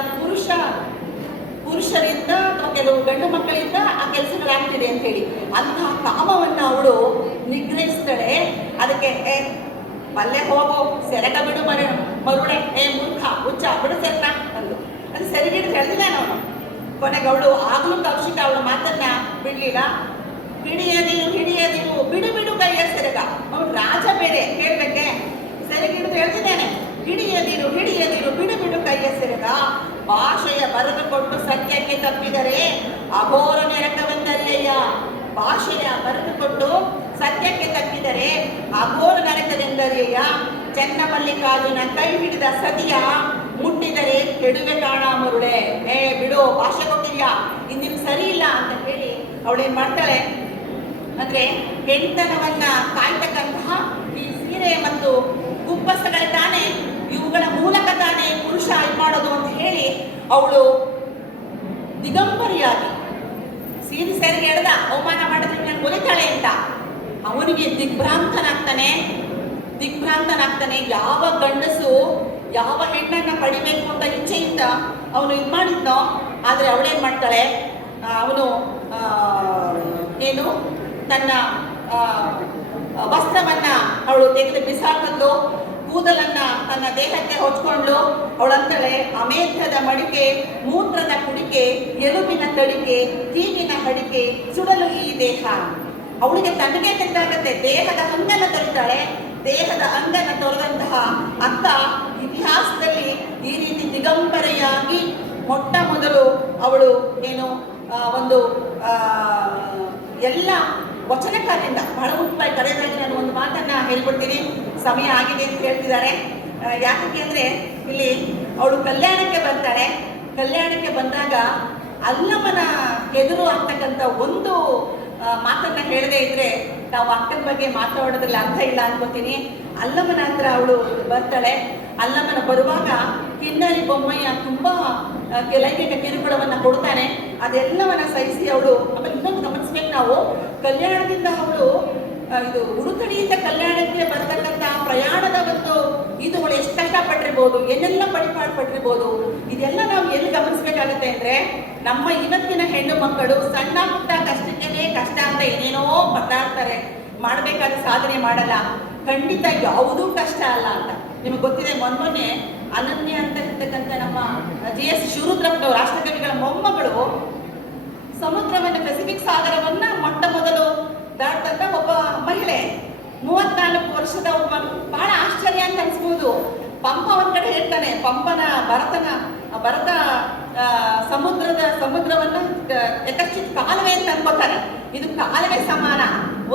ಪುರುಷರಿಂದ ಅಥವಾ ಕೆಲವು ಗಂಡು ಮಕ್ಕಳಿಂದ ಆ ಕೆಲಸಗಳಾಗ್ತಿದೆ ಅಂತ ಹೇಳಿ ಅಂತಹ ಕಾಮವನ್ನ ಅವಳು ನಿಗ್ರಹಿಸ್ತಾಳೆ. ಅದಕ್ಕೆ ಪಲ್ಲೆ ಹೋಗೋ ಸೆರಗ ಬಿಡು ಮರುಳೆ, ಮೂರ್ಖ ಹುಚ್ಚ ಬಿಡು ಸೆರಗ ಅಂದು ಅದು ಸೆರಗಿಡು ಹೇಳ್ದಿಲ್ಲ ಅವನು. ಕೊನೆಗೆ ಅವಳು ಆಗ್ಲೂ ಕೌಶಿಕ ಅವಳ ಮಾತನ್ನ ಬಿಡ್ಲಿಲ್ಲ. ಹಿಡಿಯದಿರು ಹಿಡಿಯದಿರು ಬಿಡು ಬಿಡು ಕೈಯ ಸೆರಗ. ಅವನು ರಾಜ ಬೇರೆ ಹೇಳ್ಬೇಕೆ, ಸೆರಗಿಡಿದು ಹೇಳ್ತಿದ್ದಾನೆ, ಹಿಡಿಯದಿರು ಹಿಡಿಯದಿರು ಬಿಡು ಬಿಡು ಕೈಯ ಸೆರಗ. ಭಾಷೆಯ ಬರೆದು ಕೊಟ್ಟು ಸತ್ಯಕ್ಕೆ ತಪ್ಪಿದರೆ ಅಘೋರ ನರಕವೆಂದರಿಯಯ್ಯ. ಭಾಷೆಯ ಬರೆದು ಕೊಟ್ಟು ಸತ್ಯಕ್ಕೆ ತಪ್ಪಿದರೆ ಅಘೋರ ನರಕವೆಂದರಿಯಯ್ಯ. ಚೆನ್ನ ಮಲ್ಲಿಕಾರ್ಜುನ ಕೈ ಹಿಡಿದ ಸತಿಯ ಮುಟ್ಟಿದರೆ ಕೆಡುವೆ ಕಾಣ ಮರುಳೆ. ಬಿಡು, ಭಾಷೆ ಗೊತ್ತಿಲ್ಲ, ಇಂದಿನ ಸರಿ ಇಲ್ಲ ಅಂತ ಹೇಳಿ ಅವಳೇನ್ ಮಾಡ್ತಾಳೆ ಅಂದ್ರೆ, ಹೆಣ್ತನವನ್ನ ಕಾಯ್ತಕ್ಕಂತಹ ಈ ಸೀರೆ ಮತ್ತು ಕುಪ್ಪಸಗಳ ತಾನೇ, ಇವುಗಳ ಮೂಲಕ ತಾನೇ ಪುರುಷ ಇದು ಮಾಡೋದು ಅಂತ ಹೇಳಿ ಅವಳು ದಿಗಂಬರಿಯಾಗಿ ಸೀರೆ ಸೆರೆಗೆ ಎಳೆದ ಅವಮಾನ ಮಾಡಿದ್ರೆ ನಾನು ಒಲಿತಾಳೆ ಅಂತ ಅವನಿಗೆ ದಿಗ್ಭ್ರಾಂತನಾಗ್ತಾನೆ. ಯಾವ ಗಂಡಸು ಯಾವ ಹೆಣ್ಣನ್ನ ಪಡಿಬೇಕು ಅಂತ ಇಚ್ಛೆಯಿಂದ ಅವನು ಇದು ಮಾಡಿದ್ನೋ, ಆದ್ರೆ ಅವಳೇನ್ ಮಾಡ್ತಾಳೆ, ಅವನು ಏನು ತನ್ನ ವಸ್ತ್ರವನ್ನ ಅವಳು ತೆಗೆದು ಬಿಸಾಕದ್ದು, ಕೂದಲನ್ನ ತನ್ನ ದೇಹಕ್ಕೆ ಹೊಚ್ಕೊಂಡು ಅವಳಂತಳೆ, ಅಮೇಧದ ಮಡಿಕೆ, ಮೂತ್ರದ ಕುಡಿಕೆ, ಎಲುಬಿನ ತಡಿಕೆ, ತೀವಿನ ಹಡಿಕೆ, ಸುಡಲು ಈ ದೇಹ. ಅವಳಿಗೆ ತನಗೆ ತೆಗೆದಾಗತ್ತೆ, ದೇಹದ ಅಂಗನ ತೊಳಿತಾಳೆ. ದೇಹದ ಅಂಗನ ತೊರೆದಂತಹ ಅಕ್ಕ ಇತಿಹಾಸದಲ್ಲಿ ಈ ರೀತಿ ದಿಗಂಬರೆಯಾಗಿ ಮೊಟ್ಟ ಮೊದಲು ಅವಳು ಏನು ಒಂದು ಎಲ್ಲ ವಚನಕಾರರಿಂದ ಬಹಳ ಮುಖ್ಯವಾಗಿ ಕರೆದಾಗಿ ನಾನು ಒಂದು ಮಾತನ್ನ ಹೇಳ್ಬಿಡ್ತೀನಿ. ಸಮಯ ಆಗಿದೆ ಅಂತ ಹೇಳ್ತಿದ್ದಾರೆ. ಯಾಕೆ ಅಂದ್ರೆ ಇಲ್ಲಿ ಅವಳು ಕಲ್ಯಾಣಕ್ಕೆ ಬರ್ತಾಳೆ. ಕಲ್ಯಾಣಕ್ಕೆ ಬಂದಾಗ ಅಲ್ಲಮ್ಮನ ಎದುರು ಆಗ್ತಕ್ಕಂಥ ಒಂದು ಮಾತನ್ನ ಹೇಳದೇ ಇದ್ರೆ ನಾವು ಅಕ್ಕನ ಬಗ್ಗೆ ಮಾತಾಡೋದ್ರಲ್ಲಿ ಅರ್ಥ ಇಲ್ಲ ಅನ್ಕೋತೀನಿ. ಅಲ್ಲಮ್ಮನ ಹತ್ರ ಅವಳು ಬರ್ತಾಳೆ. ಅಲ್ಲಮ್ಮನ ಬರುವಾಗ ಕಿನ್ನರಿ ಬೊಮ್ಮಯ್ಯ ತುಂಬಾ ಲೈಂಗಿಕ ಕಿರುಕುಳವನ್ನ ಕೊಡ್ತಾನೆ. ಅದೆಲ್ಲವನ್ನ ಸಹಿಸಿ ಅವಳು, ಆಮೇಲೆ ಇನ್ನೊಂದು ಗಮನಿಸ್ಬೇಕು ನಾವು, ಕಲ್ಯಾಣದಿಂದ ಅವಳು ಇದು ಉಡುತಡಿಯಿಂದ ಕಲ್ಯಾಣಕ್ಕೆ ಬರ್ತಕ್ಕಂಥ ಪ್ರಯಾಣದ ಒಂದು ಇದು ಅವಳು ಎಷ್ಟು ಕಷ್ಟಪಟ್ಟಿರ್ಬೋದು, ಏನೆಲ್ಲ ಪಟ್ಟಿರ್ಬೋದು. ಇದೆಲ್ಲ ನಾವು ಎಲ್ಲಿ ಗಮನಿಸ್ಬೇಕಾಗತ್ತೆ ಅಂದ್ರೆ, ನಮ್ಮ ಇವತ್ತಿನ ಹೆಣ್ಣು ಮಕ್ಕಳು ಸಣ್ಣ ಪುಟ್ಟ ಕಷ್ಟಕ್ಕೆ ಕಷ್ಟ ಅಂತ ಏನೇನೋ ಪಡ್ತಾಡ್ತಾರೆ, ಮಾಡಬೇಕಾದ ಸಾಧನೆ ಮಾಡಲ್ಲ. ಖಂಡಿತ ಯಾವುದೂ ಕಷ್ಟ ಅಲ್ಲ ಅಂತ ನಿಮಗೆ ಗೊತ್ತಿದೆ. ಮೊನ್ನೆ ಅನನ್ಯ ಅಂತ ಇರ್ತಕ್ಕಂಥ ನಮ್ಮ GS ಶಿವರುದ್ರಪ್ಪನವರು ರಾಷ್ಟ್ರಕವಿಗಳ ಮೊಮ್ಮಗಳು ಸಮುದ್ರವನ್ನ, ಪೆಸಿಫಿಕ್ ಸಾಗರವನ್ನ ಮೊಟ್ಟ ಮೊದಲು ದಾಟಂತ ಒಬ್ಬ ಮಹಿಳೆ, 34 ವರ್ಷದ ಒಬ್ಬ. ಬಹಳ ಆಶ್ಚರ್ಯ ಅಂತ ಅನ್ಸ್ಬೋದು. ಪಂಪ ಒಂದ್ ಕಡೆ ಹೇಳ್ತಾನೆ, ಪಂಪನ ಭರತ ಸಮುದ್ರವನ್ನ ಯಥಚಿತ್ ಕಾಲುವೆ ಅಂತ ಅನ್ಕೋತಾನೆ, ಇದು ಕಾಲುವೆ ಸಮಾನ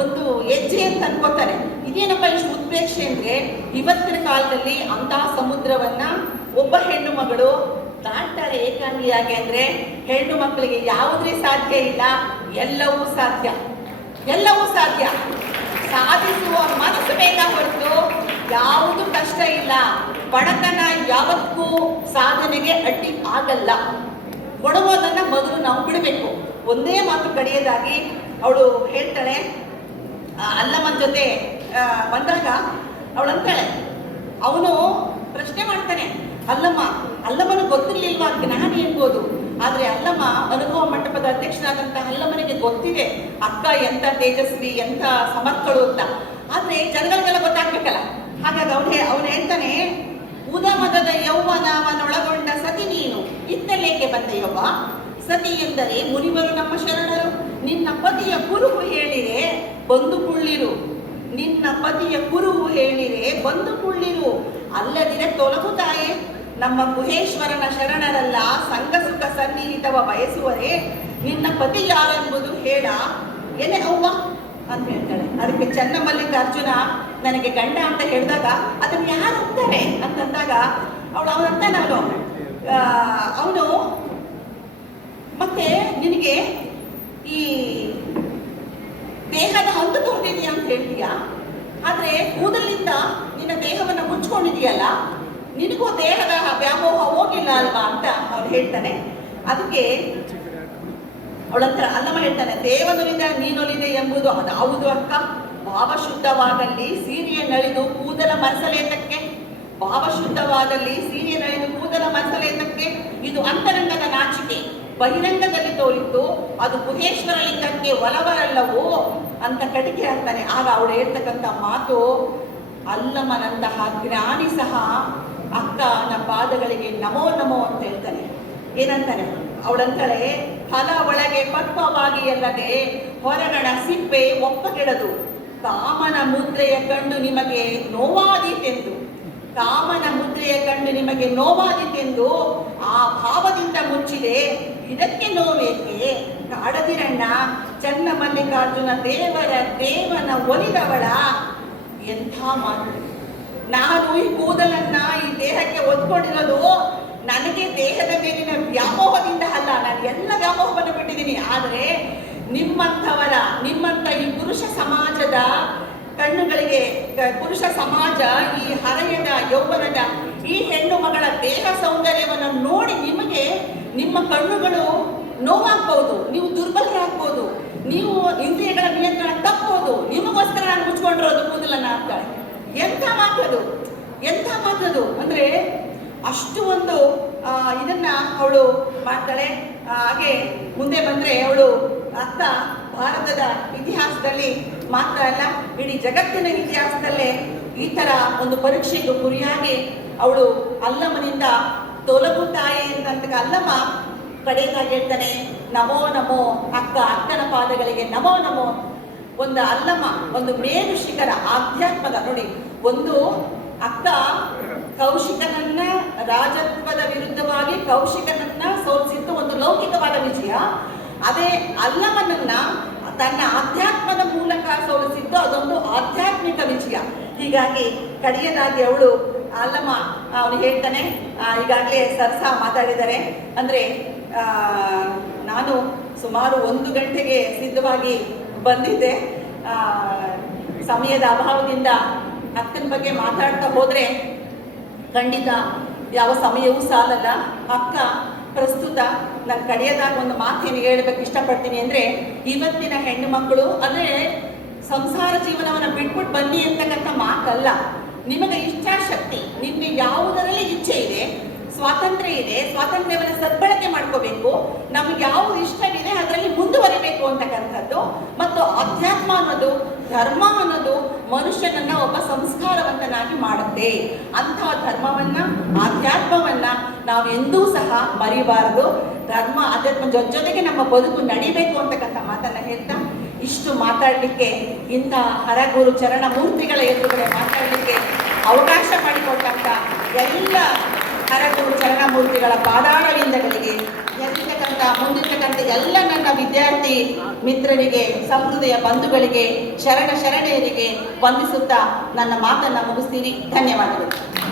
ಒಂದು ಹೆಜ್ಜೆ ಅಂತ ಅನ್ಕೋತಾರೆ. ಇದೇನಪ್ಪ ಇಷ್ಟು ಉತ್ಪ್ರೇಕ್ಷೆ ಅಂದ್ರೆ, ಇವತ್ತಿನ ಕಾಲದಲ್ಲಿ ಅಂತಹ ಸಮುದ್ರವನ್ನ ಒಬ್ಬ ಹೆಣ್ಣು ಮಗಳು ದಾಟ್ತಾಳೆ ಏಕಾಂಗಿಯಾಗಿ ಅಂದ್ರೆ, ಹೆಣ್ಣು ಮಕ್ಕಳಿಗೆ ಯಾವುದೇ ಸಾಧ್ಯ ಇಲ್ಲ, ಎಲ್ಲವೂ ಸಾಧ್ಯ. ಸಾಧಿಸುವ ಮನಸ್ಸು ಬೇಗ ಹೊರತು ಯಾವುದು ಕಷ್ಟ ಇಲ್ಲ. ಬಡತನ ಯಾವತ್ತೂ ಸಾಧನೆಗೆ ಅಡ್ಡಿ ಆಗಲ್ಲ. ಕೊಡುವುದನ್ನ ಮೊದಲು ನಾವು ಬಿಡಬೇಕು. ಒಂದೇ ಮಾತು ಕಡೆಯದಾಗಿ ಅವಳು ಹೇಳ್ತಾಳೆ, ಅಲ್ಲಮ್ಮನ ಜೊತೆ ಬಂದಾಗ ಅವಳಂತಾಳೆ, ಅವನು ಪ್ರಶ್ನೆ ಮಾಡ್ತಾನೆ, ಅಲ್ಲಮ್ಮ, ಅಲ್ಲಮ್ಮನಿಗೆ ಗೊತ್ತಿರ್ಲಿಲ್ವಾ ಜ್ಞಾನಿ ಎನ್ಬೋದು. ಆದ್ರೆ ಅಲ್ಲಮ್ಮ ಅನುಭವ ಮಂಟಪದ ಅಧ್ಯಕ್ಷರಾದಂತಹ ಅಲ್ಲಮ್ಮನಿಗೆ ಗೊತ್ತಿದೆ ಅಕ್ಕ ಎಂತ ತೇಜಸ್ವಿ, ಎಂತ ಸಮರ್ಥಳು ಅಂತ. ಆದ್ರೆ ಜನಗಳಿಗೆಲ್ಲ ಗೊತ್ತಾಗ್ಬೇಕಲ್ಲ. ಹಾಗಾಗಿ ಅವನು ಹೇಳ್ತಾನೆ, ಉದಮದದ ಯೌವನವನ್ನೊಳಗೊಂಡ ಸತಿ ನೀನು ಇತ್ತಲೇಕೆ ಬಂದೆಯೊಬ್ಬ. ಸತಿ ಎಂದರೆ ಮುನಿವರು ನಮ್ಮ ಶರಣರು. ನಿನ್ನ ಪತಿಯ ಕುರುಹು ಹೇಳಿರೆ ಬಂದು ಕುಳ್ಳಿರು. ನಿನ್ನ ಪತಿಯ ಕುರುಹು ಹೇಳಿರೆ ಬಂದು ಕುಳ್ಳಿರು. ಅಲ್ಲದಿರೆ ತೊಲಗು ತಾಯೇ. ನಮ್ಮ ಗುಹೇಶ್ವರನ ಶರಣರಲ್ಲ ಸಂಘ ಸುಖ ಸನ್ನಿಹಿತವ ಬಯಸುವರೇ. ನಿನ್ನ ಪತಿ ಯಾರೆಂಬುದು ಹೇಳ ಎಲೆ ಅವ್ವ ಅಂತ ಹೇಳ್ತಾಳೆ. ಅದಕ್ಕೆ ಚನ್ನಮಲ್ಲಿಕಾರ್ಜುನ ನನಗೆ ಗಂಡ ಅಂತ ಹೇಳಿದಾಗ ಅದನ್ನು ಯಾರು ಅಂತಾರೆ ಅಂತಂದಾಗ ಅವನಂತಾನೆ ಅವನು ಮತ್ತೆ ನಿನಗೆ ಈ ದೇಹದ ಹಂತು ತೊಗೊಂಡಿದೀಯ ಅಂತ ಹೇಳ್ತೀಯ, ಆದ್ರೆ ಕೂದಲಿಂದ ನಿನ್ನ ದೇಹವನ್ನು ಮುಚ್ಕೊಂಡಿದೀಯಲ್ಲ, ನಿನಗೂ ದೇಹದ ವ್ಯಾಮೋಹ ಹೋಗಿಲ್ಲ ಅಲ್ವಾ ಅಂತ ಅವ್ರು ಹೇಳ್ತಾನೆ. ಅದಕ್ಕೆ ಅವಳಂತರ ಅಲ್ಲಮ್ಮ ಹೇಳ್ತಾನೆ, ದೇವನುಲಿದ ನೀನೊಲಿದೆ ಎಂಬುದು ಅದಾವುದು ಅಕ್ಕ. ಭಾವ ಶುದ್ಧವಾದಲ್ಲಿ ಸೀರೆಯ ನಳಿದು ಕೂದಲ ಮನಸಲೇತಕ್ಕೆ. ಭಾವ ಶುದ್ಧವಾದಲ್ಲಿ ಸೀರೆಯ ನಳಿದು ಕೂದಲ ಮನಸಲೇತಕ್ಕೆ. ಇದು ಅಂತರಂಗದ ನಾಚಿಕೆ, ಬಹಿರಂಗದಲ್ಲಿ ತೋರಿದ್ದು ಅದು ಗುಹೇಶ್ವರ ಲಿಂಗಕ್ಕೆ ಒಲವರಲ್ಲವೋ ಅಂತ ಕಟಿಕೆ ಆಗ್ತಾನೆ. ಆಗ ಅವಳು ಹೇಳ್ತಕ್ಕಂಥ ಮಾತು, ಅಲ್ಲಮ್ಮನಂತಹ ಜ್ಞಾನಿ ಸಹ ಅಕ್ಕನ ಪಾದಗಳಿಗೆ ನಮೋ ನಮೋ ಅಂತ ಹೇಳ್ತಾನೆ. ಏನಂತಾನೆ ಅವಳಂತಾಳೆ, ಫಲ ಒಳಗೆ ಪಕ್ವವಾಗಿ ಅಲ್ಲದೆ ಹೊರಗಣ ಸಿಪ್ಪೆ ಒಪ್ಪಗೆಡದು. ಕಾಮನ ಮುದ್ರೆಯ ಕಂಡು ನಿಮಗೆ ನೋವಾದೀತೆಂದು, ಕಾಮನ ಮುದ್ರೆಯ ಕಂಡು ನಿಮಗೆ ನೋವಾದೀತೆಂದು ಆ ಭಾವದಿಂದ ಮುಚ್ಚಿದೆ. ಇದಕ್ಕೆ ನೋವೇಕೆ ಕಾಡದಿರಣ್ಣ. ಚನ್ನಮಲ್ಲಿಕಾರ್ಜುನ ದೇವನ ಒಲಿದವಳ. ಎಂಥ ಮಾತು. ನಾನು ಈ ಕೂದಲನ್ನ ಈ ದೇಹಕ್ಕೆ ಒದ್ಕೊಂಡಿರೋದು ನನಗೆ ದೇಹದ ಮೇಲಿನ ವ್ಯಾಮೋಹದಿಂದ ಅಲ್ಲ. ನಾನು ಎಲ್ಲ ವ್ಯಾಮೋಹವನ್ನು ಬಿಟ್ಟಿದ್ದೀನಿ. ಆದರೆ ನಿಮ್ಮಂತ ಈ ಪುರುಷ ಸಮಾಜದ ಕಣ್ಣುಗಳಿಗೆ, ಪುರುಷ ಸಮಾಜ ಈ ಹರೆಯದ ಯೌವನದ ಈ ಹೆಣ್ಣು ಮಗಳ ದೇಹ ಸೌಂದರ್ಯವನ್ನು ನೋಡಿ ನಿಮಗೆ ನಿಮ್ಮ ಕಣ್ಣುಗಳು ನೋವಾಗ್ಬಹುದು, ನೀವು ದುರ್ಬಲರಾಗ್ಬೋದು, ನೀವು ಇಂದ್ರಿಯಗಳ ನಿಯಂತ್ರಣ ತಪ್ಪಬಹುದು. ನಿಮಗೋಸ್ಕರ ನಾನು ಮುಚ್ಕೊಂಡಿರೋದು ಕೂದಲನ್ನ ಅಂತಾಳೆ. ಎಂಥ ಮಾತದು ಅಂದ್ರೆ ಅಷ್ಟು ಒಂದು ಇದನ್ನ ಅವಳು ಮಾಡ್ತಾಳೆ. ಹಾಗೆ ಮುಂದೆ ಬಂದ್ರೆ ಅವಳು ಅಕ್ಕ ಭಾರತದ ಇತಿಹಾಸದಲ್ಲಿ ಮಾತ್ರ ಅಲ್ಲ, ಇಡೀ ಜಗತ್ತಿನ ಇತಿಹಾಸದಲ್ಲೇ ಈ ತರ ಒಂದು ಪರೀಕ್ಷೆಗೂ ಗುರಿಯಾಗಿ ಅವಳು ಅಲ್ಲಮ್ಮನಿಂದ ತೊಲಗು ತಾಯಿ ಅಂತ ಅಲ್ಲಮ್ಮ ಕಡೆಯದಾಗಿ ಹೇಳ್ತಾನೆ, ನಮೋ ನಮೋ ಅಕ್ಕ, ಅಕ್ಕನ ಪಾದಗಳಿಗೆ ನಮೋ ನಮೋ. ಒಂದು ಅಲ್ಲಮ್ಮ ಒಂದು ಮೇರು ಶಿಖರ ಆಧ್ಯಾತ್ಮದ ನೋಡಿ. ಒಂದು ಅಕ್ಕ ಕೌಶಿಕನನ್ನ ರಾಜತ್ವದ ವಿರುದ್ಧವಾಗಿ ಕೌಶಿಕನನ್ನ ಸೋಲಿಸಿದ್ದು ಒಂದು ಲೌಕಿಕವಾದ ವಿಜಯ. ಅದೇ ಅಲ್ಲಮ್ಮನನ್ನ ತನ್ನ ಆಧ್ಯಾತ್ಮದ ಮೂಲಕ ಸೋಲಿಸಿದ್ದು ಅದೊಂದು ಆಧ್ಯಾತ್ಮಿಕ ವಿಜಯ. ಹೀಗಾಗಿ ಕಡೆಯದಾಗಿ ಅವಳು ಅಲ್ಲಮ್ಮ ಅವನು ಹೇಳ್ತಾನೆ, ಈಗಾಗಲೇ ಸರ್ಸ ಮಾತಾಡಿದ್ದಾರೆ. ಅಂದರೆ ನಾನು ಸುಮಾರು 1 ಗಂಟೆಗೆ ಸಿದ್ಧವಾಗಿ ಬಂದಿದ್ದೆ. ಸಮಯದ ಅಭಾವದಿಂದ ಅಕ್ಕನ ಬಗ್ಗೆ ಮಾತಾಡ್ತಾ ಹೋದರೆ ಖಂಡಿತ ಯಾವ ಸಮಯವೂ ಸಾಲಲ್ಲ. ಅಕ್ಕ ಪ್ರಸ್ತುತ ನಾನು ಕಡೆಯದಾಗ ಒಂದು ಮಾತೇನು ಹೇಳಬೇಕು ಇಷ್ಟಪಡ್ತೀನಿ ಅಂದರೆ, ಇವತ್ತಿನ ಹೆಣ್ಣು ಮಕ್ಕಳು ಅಂದರೆ ಸಂಸಾರ ಜೀವನವನ್ನು ಬಿಟ್ಬಿಟ್ಟು ಬನ್ನಿ ಅಂತಕ್ಕಂಥ ಮಾತಲ್ಲ. ನಿಮಗೆ ಇಚ್ಛಾಶಕ್ತಿ, ನಿಮಗೆ ಯಾವುದರಲ್ಲಿ ಇಚ್ಛೆ ಇದೆ, ಸ್ವಾತಂತ್ರ್ಯ ಇದೆ, ಸ್ವಾತಂತ್ರ್ಯವನ್ನು ಸದ್ಬಳಕೆ ಮಾಡ್ಕೋಬೇಕು, ನಮ್ಗೆ ಯಾವುದು ಇಷ್ಟವಿದೆ ಅದರಲ್ಲಿ ಮುಂದುವರಿಬೇಕು ಅಂತಕ್ಕಂಥದ್ದು. ಮತ್ತು ಅಧ್ಯಾತ್ಮ ಅನ್ನೋದು, ಧರ್ಮ ಅನ್ನೋದು ಮನುಷ್ಯನನ್ನ ಒಬ್ಬ ಸಂಸ್ಕಾರವಂತನಾಗಿ ಮಾಡುತ್ತೆ. ಅಂತಹ ಧರ್ಮವನ್ನ, ಆಧ್ಯಾತ್ಮವನ್ನ ನಾವು ಎಂದೂ ಸಹ ಮರಿಬಾರದು. ಧರ್ಮ ಅಧ್ಯಾತ್ಮ ಜೊತೆಗೆ ನಮ್ಮ ಬದುಕು ನಡಿಬೇಕು ಅಂತಕ್ಕಂಥ ಮಾತನ್ನ ಹೇಳ್ತಾ, ಇಷ್ಟು ಮಾತಾಡಲಿಕ್ಕೆ ಇಂಥ ಹರಗುರು ಚರಣ ಮೂರ್ತಿಗಳ ಎದುರುಗಡೆ ಮಾತಾಡಲಿಕ್ಕೆ ಅವಕಾಶ ಮಾಡಿಕೊಟ್ಟಂತ ಎಲ್ಲ ಹರಗುರು ಚರಣಮೂರ್ತಿಗಳ ಪಾದಾರವಿಂದಗಳಿಗೆ, ಮುಂದಿರ್ತಕ್ಕಂಥ ಎಲ್ಲ ನನ್ನ ವಿದ್ಯಾರ್ಥಿ ಮಿತ್ರರಿಗೆ, ಸಹೃದಯ ಬಂಧುಗಳಿಗೆ, ಶರಣೆಯರಿಗೆ ವಂದಿಸುತ್ತಾ ನನ್ನ ಮಾತನ್ನು ಮುಗಿಸ್ತೀನಿ. ಧನ್ಯವಾದಗಳು.